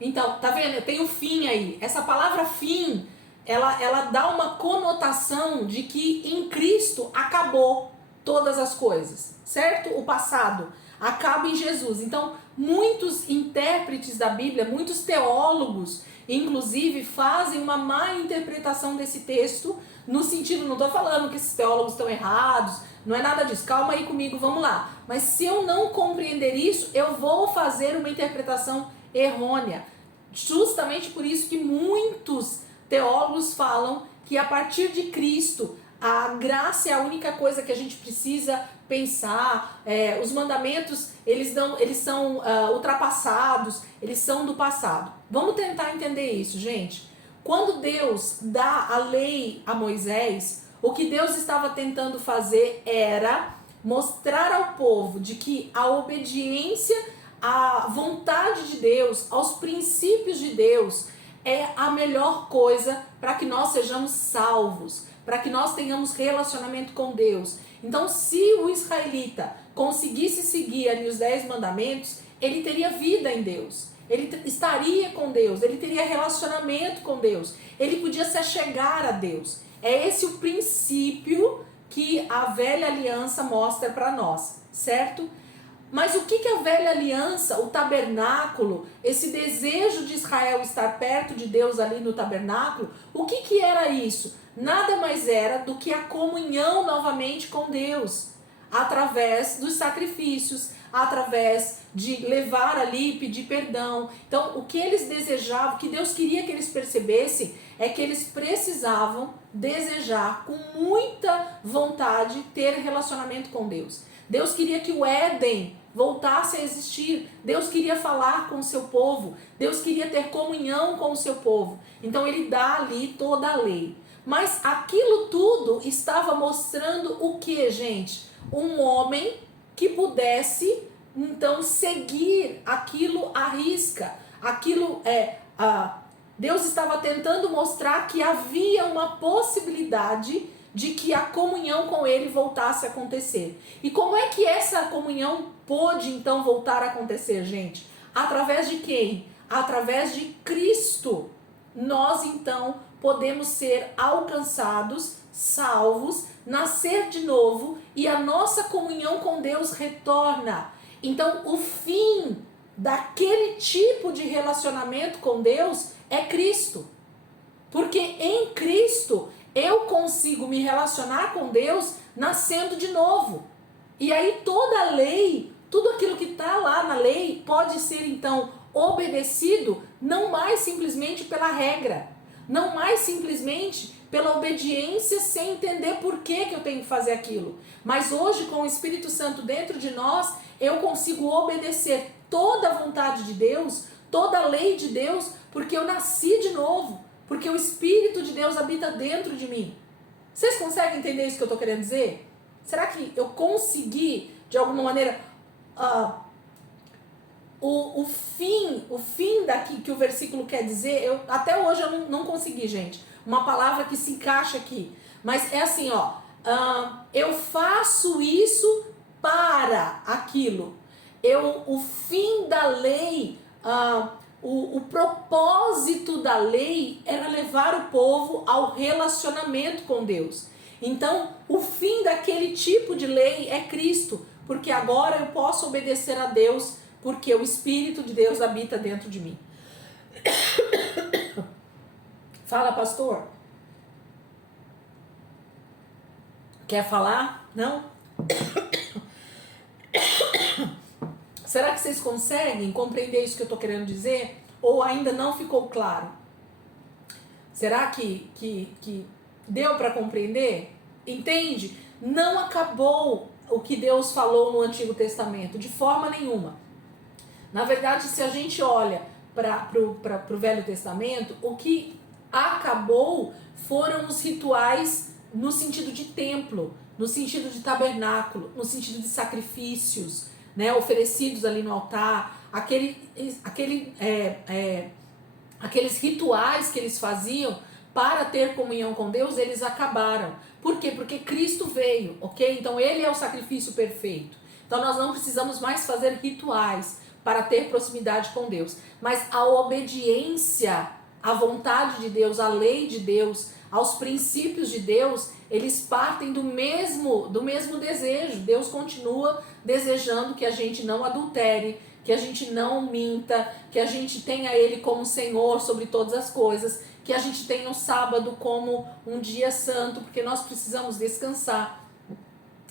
Então, tá vendo? Tem o fim aí. Essa palavra fim, ela dá uma conotação de que em Cristo acabou todas as coisas, certo? O passado acaba em Jesus. Então, muitos intérpretes da Bíblia, muitos teólogos, inclusive, fazem uma má interpretação desse texto, no sentido, não estou falando que esses teólogos estão errados, não é nada disso, calma aí comigo, vamos lá. Mas se eu não compreender isso, eu vou fazer uma interpretação errônea. Justamente por isso que muitos teólogos falam que a partir de Cristo, a graça é a única coisa que a gente precisa pensar, os mandamentos eles são ultrapassados, eles são do passado. Vamos tentar entender isso, gente. Quando Deus dá a lei a Moisés, o que Deus estava tentando fazer era mostrar ao povo de que a obediência à vontade de Deus, aos princípios de Deus, é a melhor coisa para que nós sejamos salvos, para que nós tenhamos relacionamento com Deus. Então, se o israelita conseguisse seguir ali os 10 mandamentos, ele teria vida em Deus, ele estaria com Deus, ele teria relacionamento com Deus, ele podia se achegar a Deus. É esse o princípio que a velha aliança mostra para nós, certo? Mas o que a velha aliança, o tabernáculo, esse desejo de Israel estar perto de Deus ali no tabernáculo, o que era isso? Nada mais era do que a comunhão novamente com Deus, através dos sacrifícios, através de levar ali e pedir perdão. Então, o que eles desejavam, o que Deus queria que eles percebessem, é que eles precisavam desejar com muita vontade ter relacionamento com Deus. Deus queria que o Éden voltasse a existir. Deus queria falar com o seu povo. Deus queria ter comunhão com o seu povo. Então ele dá ali toda a lei. Mas aquilo tudo estava mostrando o que, gente? Um homem que pudesse, então, seguir aquilo à risca. Aquilo Deus estava tentando mostrar que havia uma possibilidade de que a comunhão com ele voltasse a acontecer. E como é que essa comunhão pôde então voltar a acontecer, gente? Através de quem? Através de Cristo. Nós então podemos ser alcançados, salvos, nascer de novo e a nossa comunhão com Deus retorna. Então o fim daquele tipo de relacionamento com Deus é Cristo. Porque em Cristo eu consigo me relacionar com Deus nascendo de novo. E aí toda a lei, tudo aquilo que está lá na lei pode ser então obedecido não mais simplesmente pela regra, não mais simplesmente pela obediência sem entender por que eu tenho que fazer aquilo. Mas hoje, com o Espírito Santo dentro de nós, eu consigo obedecer toda a vontade de Deus, toda a lei de Deus, porque eu nasci de novo, porque o Espírito de Deus habita dentro de mim. Vocês conseguem entender isso que eu estou querendo dizer? Será que eu consegui, de alguma maneira, o fim daqui que o versículo quer dizer, até hoje eu não consegui, gente, uma palavra que se encaixa aqui. Mas é assim, ó, eu faço isso para aquilo. O fim da lei, o propósito da lei era levar o povo ao relacionamento com Deus. Então, o fim daquele tipo de lei é Cristo, porque agora eu posso obedecer a Deus, porque o Espírito de Deus habita dentro de mim. Fala, pastor. Quer falar? Não? Será que vocês conseguem compreender isso que eu estou querendo dizer? Ou ainda não ficou claro? Será que deu para compreender? Entende? Não acabou o que Deus falou no Antigo Testamento, de forma nenhuma. Na verdade, se a gente olha para o Velho Testamento, o que acabou foram os rituais no sentido de templo, no sentido de tabernáculo, no sentido de sacrifícios, né, oferecidos ali no altar, aqueles rituais que eles faziam para ter comunhão com Deus, eles acabaram. Por quê? Porque Cristo veio, ok? Então ele é o sacrifício perfeito. Então nós não precisamos mais fazer rituais para ter proximidade com Deus. Mas a obediência à vontade de Deus, à lei de Deus, aos princípios de Deus, eles partem do mesmo desejo. Deus continua desejando que a gente não adultere, que a gente não minta, que a gente tenha Ele como Senhor sobre todas as coisas, que a gente tenha o sábado como um dia santo, porque nós precisamos descansar.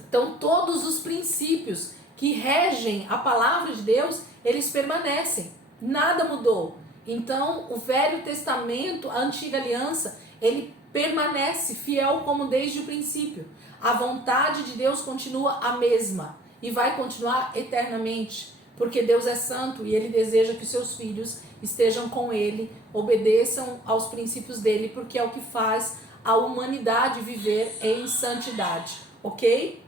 Então todos os princípios que regem a palavra de Deus, eles permanecem, nada mudou. Então o Velho Testamento, a Antiga Aliança, ele permanece fiel como desde o princípio. A vontade de Deus continua a mesma e vai continuar eternamente, porque Deus é santo e Ele deseja que seus filhos estejam com Ele, obedeçam aos princípios dEle, porque é o que faz a humanidade viver em santidade, ok?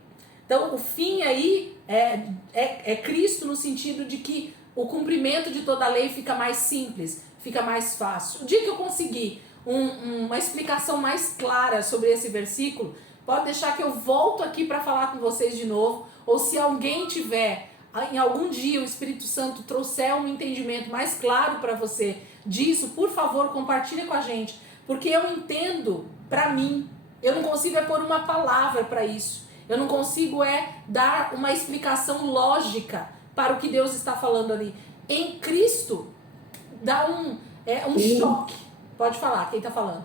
Então o fim aí é Cristo, no sentido de que o cumprimento de toda a lei fica mais simples, fica mais fácil. O dia que eu conseguir uma explicação mais clara sobre esse versículo, pode deixar que eu volto aqui para falar com vocês de novo, ou se alguém tiver, em algum dia o Espírito Santo trouxer um entendimento mais claro para você disso, por favor, compartilhe com a gente, porque eu entendo, para mim, eu não consigo pôr uma palavra para isso, eu não consigo dar uma explicação lógica para o que Deus está falando ali. Em Cristo, dá um choque. Pode falar, quem está falando?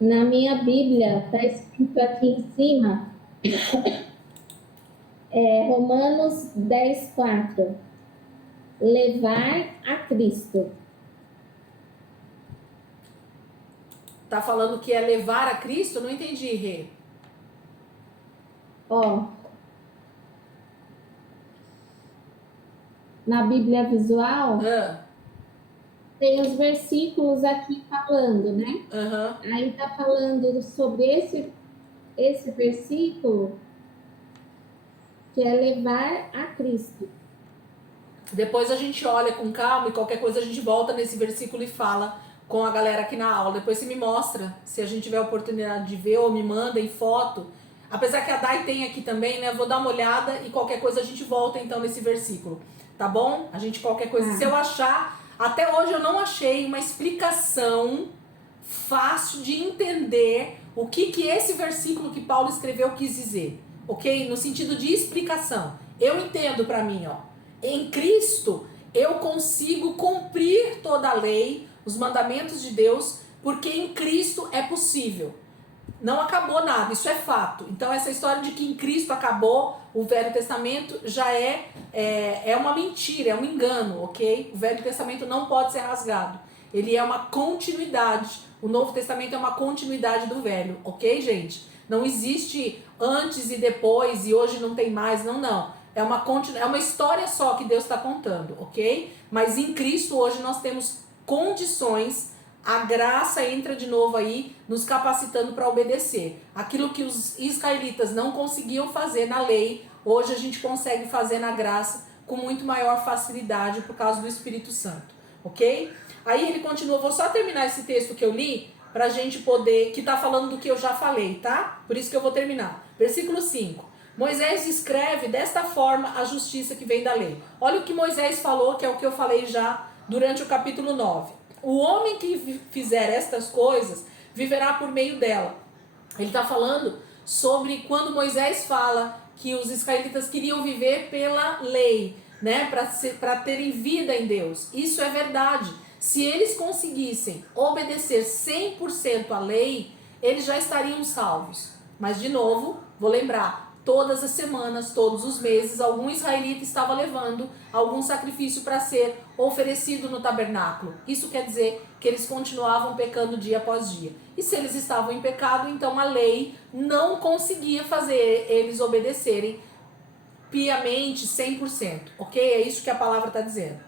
Na minha Bíblia, está escrito aqui em cima, Romanos 10:4. Levar a Cristo. Tá falando que é levar a Cristo? Não entendi, Rê. Na Bíblia visual, tem os versículos aqui falando, né? Aí tá falando sobre esse versículo, que é levar a Cristo. Depois a gente olha com calma e qualquer coisa a gente volta nesse versículo e fala com a galera aqui na aula. Depois você me mostra, se a gente tiver a oportunidade de ver, ou me manda em foto. Apesar que a Dai tem aqui também, né? Vou dar uma olhada e qualquer coisa a gente volta então nesse versículo. Tá bom? A gente qualquer coisa, se eu achar... Até hoje eu não achei uma explicação fácil de entender o que esse versículo que Paulo escreveu quis dizer, ok? No sentido de explicação. Eu entendo para mim, ó. Em Cristo eu consigo cumprir toda a lei, os mandamentos de Deus, porque em Cristo é possível. Não acabou nada, isso é fato. Então essa história de que em Cristo acabou o Velho Testamento já é uma mentira, é um engano, ok? O Velho Testamento não pode ser rasgado. Ele é uma continuidade. O Novo Testamento é uma continuidade do Velho, ok, gente? Não existe antes e depois e hoje não tem mais, não. É uma história só que Deus está contando, ok? Mas em Cristo hoje nós temos condições. A graça entra de novo aí, nos capacitando para obedecer. Aquilo que os israelitas não conseguiam fazer na lei, hoje a gente consegue fazer na graça, com muito maior facilidade por causa do Espírito Santo, ok? Aí ele continua, vou só terminar esse texto que eu li, pra gente poder, que tá falando do que eu já falei, tá? Por isso que eu vou terminar. Versículo 5. Moisés escreve desta forma a justiça que vem da lei. Olha o que Moisés falou, que é o que eu falei já durante o capítulo 9. O homem que fizer estas coisas viverá por meio dela. Ele está falando sobre quando Moisés fala que os israelitas queriam viver pela lei, né, para terem vida em Deus. Isso é verdade. Se eles conseguissem obedecer 100% à lei, eles já estariam salvos. Mas, de novo, vou lembrar, todas as semanas, todos os meses, algum israelita estava levando algum sacrifício para ser oferecido no tabernáculo. Isso quer dizer que eles continuavam pecando dia após dia. E se eles estavam em pecado, então a lei não conseguia fazer eles obedecerem piamente 100%, ok? É isso que a palavra está dizendo.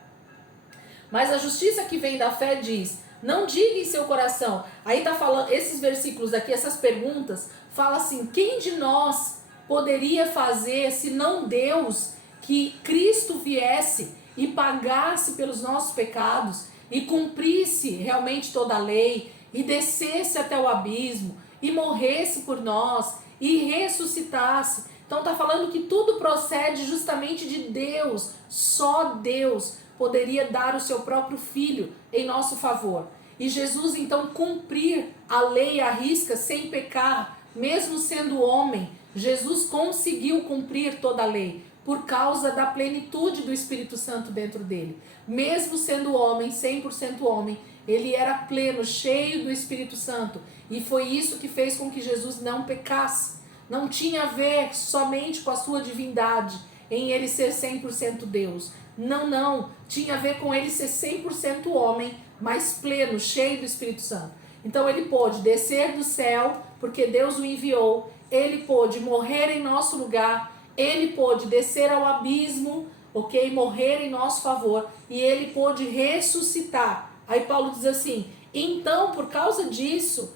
Mas a justiça que vem da fé diz, não diga em seu coração. Aí tá falando, esses versículos aqui, essas perguntas, fala assim, quem de nós poderia fazer, se não Deus, que Cristo viesse e pagasse pelos nossos pecados e cumprisse realmente toda a lei e descesse até o abismo e morresse por nós e ressuscitasse. Então tá falando que tudo procede justamente de Deus. Só Deus poderia dar o seu próprio filho em nosso favor. E Jesus então cumprir a lei à risca sem pecar, mesmo sendo homem, Jesus conseguiu cumprir toda a lei por causa da plenitude do Espírito Santo dentro dele. Mesmo sendo homem, 100% homem, ele era pleno, cheio do Espírito Santo. E foi isso que fez com que Jesus não pecasse. Não tinha a ver somente com a sua divindade, em ele ser 100% Deus. Não. Tinha a ver com ele ser 100% homem, mas pleno, cheio do Espírito Santo. Então ele pôde descer do céu, porque Deus o enviou. Ele pôde morrer em nosso lugar. Ele pôde descer ao abismo, ok? Morrer em nosso favor. E ele pôde ressuscitar. Aí Paulo diz assim, então por causa disso,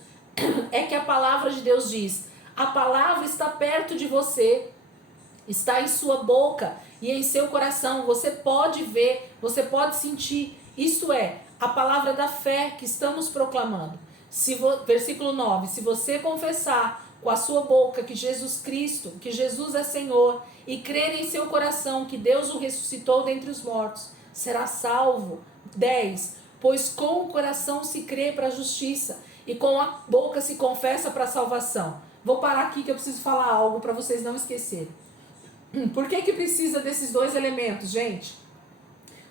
é que a palavra de Deus diz, a palavra está perto de você, está em sua boca e em seu coração. Você pode ver, você pode sentir. Isto é, a palavra da fé que estamos proclamando. Versículo 9, se você confessar com a sua boca que Jesus Cristo, que Jesus é Senhor, e crer em seu coração que Deus o ressuscitou dentre os mortos, será salvo. 10, pois com o coração se crê para a justiça, e com a boca se confessa para a salvação. Vou parar aqui que eu preciso falar algo para vocês não esquecerem. Por que precisa desses dois elementos, gente?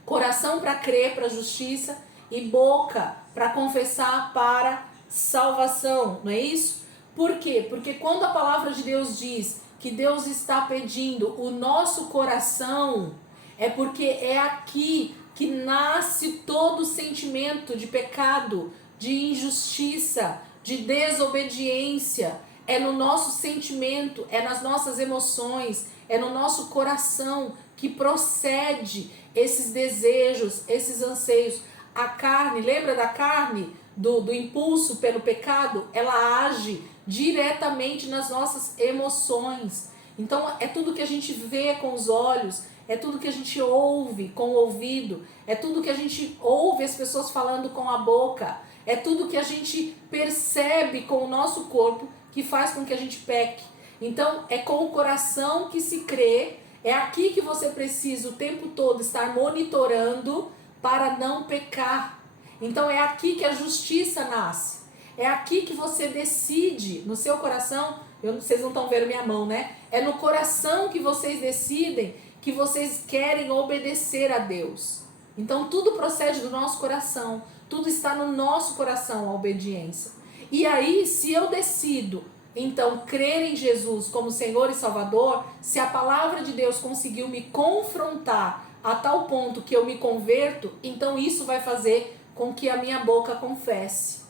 Coração para crer para a justiça e boca para confessar para salvação, não é isso? Por quê? Porque quando a palavra de Deus diz que Deus está pedindo o nosso coração, é porque é aqui que nasce todo o sentimento de pecado, de injustiça, de desobediência. É no nosso sentimento, é nas nossas emoções, é no nosso coração que procede esses desejos, esses anseios. A carne, lembra da carne, do impulso pelo pecado? Ela age diretamente nas nossas emoções. Então é tudo que a gente vê com os olhos, é tudo que a gente ouve com o ouvido, é tudo que a gente ouve as pessoas falando com a boca, é tudo que a gente percebe com o nosso corpo que faz com que a gente peque. Então é com o coração que se crê, é aqui que você precisa o tempo todo estar monitorando para não pecar. Então é aqui que a justiça nasce, é aqui que você decide no seu coração, vocês não estão vendo minha mão, né? É no coração que vocês decidem que vocês querem obedecer a Deus. Então tudo procede do nosso coração, tudo está no nosso coração, a obediência. E aí, se eu decido, então, crer em Jesus como Senhor e Salvador, se a palavra de Deus conseguiu me confrontar a tal ponto que eu me converto, então isso vai fazer com que a minha boca confesse.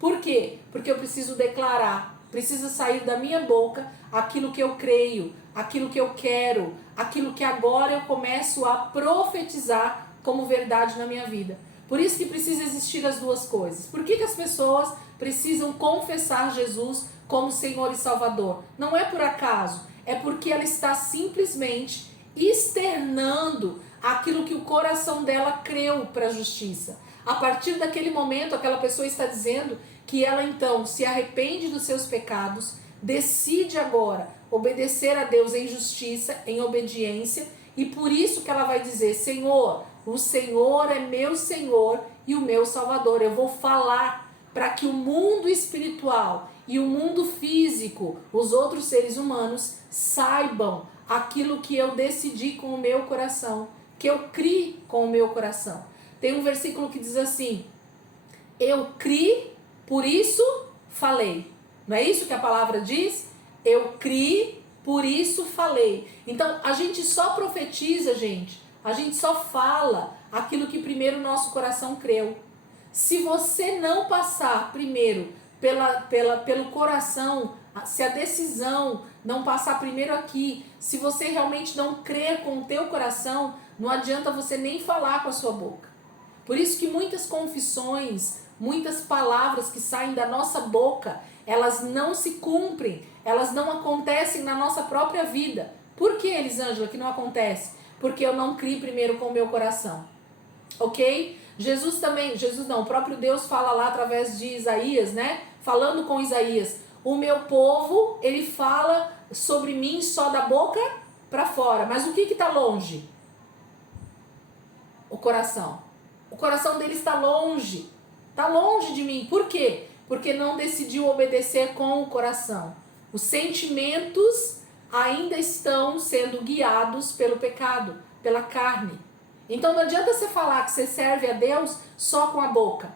Por quê? Porque eu preciso declarar, precisa sair da minha boca aquilo que eu creio, aquilo que eu quero, aquilo que agora eu começo a profetizar como verdade na minha vida. Por isso que precisa existir as duas coisas. Por que as pessoas precisam confessar Jesus como Senhor e Salvador? Não é por acaso, é porque ela está simplesmente externando aquilo que o coração dela creu para a justiça. A partir daquele momento, aquela pessoa está dizendo que ela então se arrepende dos seus pecados, decide agora obedecer a Deus em justiça, em obediência, e por isso que ela vai dizer: Senhor, o Senhor é meu Senhor e o meu Salvador. Eu vou falar para que o mundo espiritual e o mundo físico, os outros seres humanos, saibam aquilo que eu decidi com o meu coração, que eu criei com o meu coração. Tem um versículo que diz assim: eu criei, por isso falei. Não é isso que a palavra diz? Eu criei, por isso falei. Então, a gente só profetiza, gente. A gente só fala aquilo que primeiro o nosso coração creu. Se você não passar primeiro pelo coração, se a decisão não passar primeiro aqui, se você realmente não crer com o teu coração, não adianta você nem falar com a sua boca. Por isso que muitas confissões, muitas palavras que saem da nossa boca, elas não se cumprem, elas não acontecem na nossa própria vida. Por que, Elisângela, que não acontece? Porque eu não criei primeiro com o meu coração. Ok? Jesus não, o próprio Deus fala lá através de Isaías, né? Falando com Isaías: o meu povo, ele fala sobre mim só da boca para fora. Mas o que está longe? O coração. O coração dele está longe de mim. Por quê? Porque não decidiu obedecer com o coração. Os sentimentos ainda estão sendo guiados pelo pecado, pela carne. Então não adianta você falar que você serve a Deus só com a boca.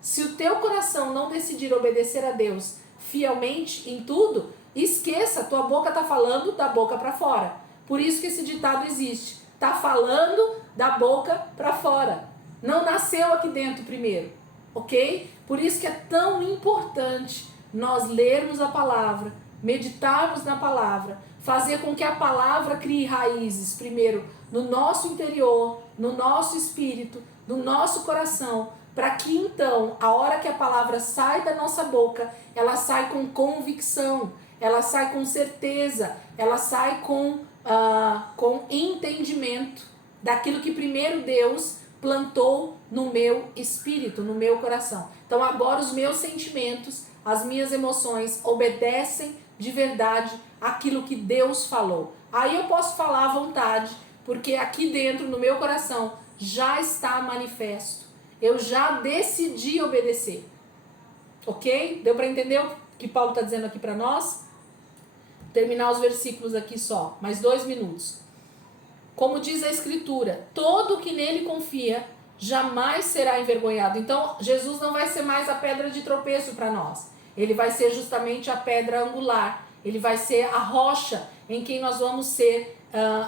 Se o teu coração não decidir obedecer a Deus fielmente em tudo, esqueça, tua boca está falando da boca para fora. Por isso que esse ditado existe. Está falando da boca para fora. Não nasceu aqui dentro primeiro, ok? Por isso que é tão importante nós lermos a palavra, meditarmos na palavra, fazer com que a palavra crie raízes primeiro no nosso interior, no nosso espírito, no nosso coração, para que então, a hora que a palavra sai da nossa boca, ela sai com convicção, ela sai com certeza, ela sai com entendimento daquilo que primeiro Deus plantou no meu espírito, no meu coração. Então agora os meus sentimentos, as minhas emoções obedecem de verdade aquilo que Deus falou. Aí eu posso falar à vontade, porque aqui dentro, no meu coração, já está manifesto. Eu já decidi obedecer. Ok? Deu para entender o que Paulo está dizendo aqui para nós? Terminar os versículos aqui só, mais 2 minutos. Como diz a Escritura, todo que nele confia jamais será envergonhado. Então, Jesus não vai ser mais a pedra de tropeço para nós. Ele vai ser justamente a pedra angular. Ele vai ser a rocha em quem nós vamos ser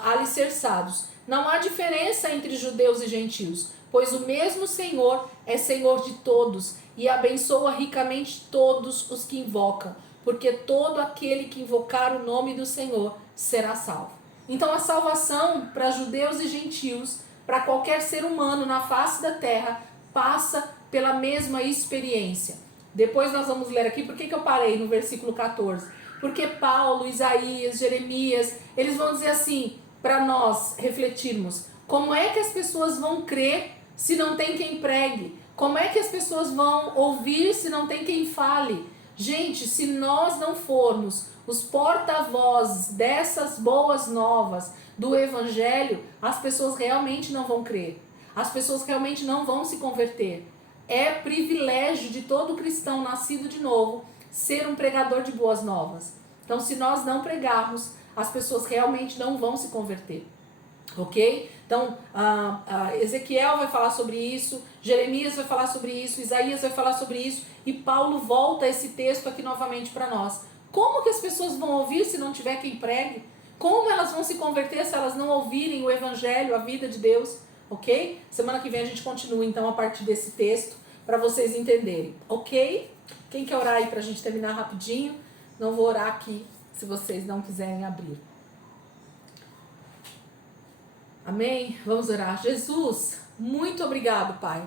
alicerçados. Não há diferença entre judeus e gentios, pois o mesmo Senhor é Senhor de todos e abençoa ricamente todos os que invocam, porque todo aquele que invocar o nome do Senhor será salvo. Então a salvação para judeus e gentios, para qualquer ser humano na face da terra, passa pela mesma experiência. Depois nós vamos ler aqui, por que eu parei no versículo 14? Porque Paulo, Isaías, Jeremias, eles vão dizer assim, para nós refletirmos: como é que as pessoas vão crer se não tem quem pregue? Como é que as pessoas vão ouvir se não tem quem fale? Gente, se nós não formos os porta-vozes dessas boas novas do Evangelho, as pessoas realmente não vão crer. As pessoas realmente não vão se converter. É privilégio de todo cristão nascido de novo ser um pregador de boas novas. Então, se nós não pregarmos, as pessoas realmente não vão se converter. Ok? Então, Ezequiel vai falar sobre isso, Jeremias vai falar sobre isso, Isaías vai falar sobre isso, e Paulo volta esse texto aqui novamente para nós. Como que as pessoas vão ouvir se não tiver quem pregue? Como elas vão se converter se elas não ouvirem o Evangelho, a vida de Deus? Ok? Semana que vem a gente continua então a partir desse texto, para vocês entenderem. Ok? Quem quer orar aí para a gente terminar rapidinho? Não vou orar aqui se vocês não quiserem abrir. Amém? Vamos orar. Jesus, muito obrigado, Pai,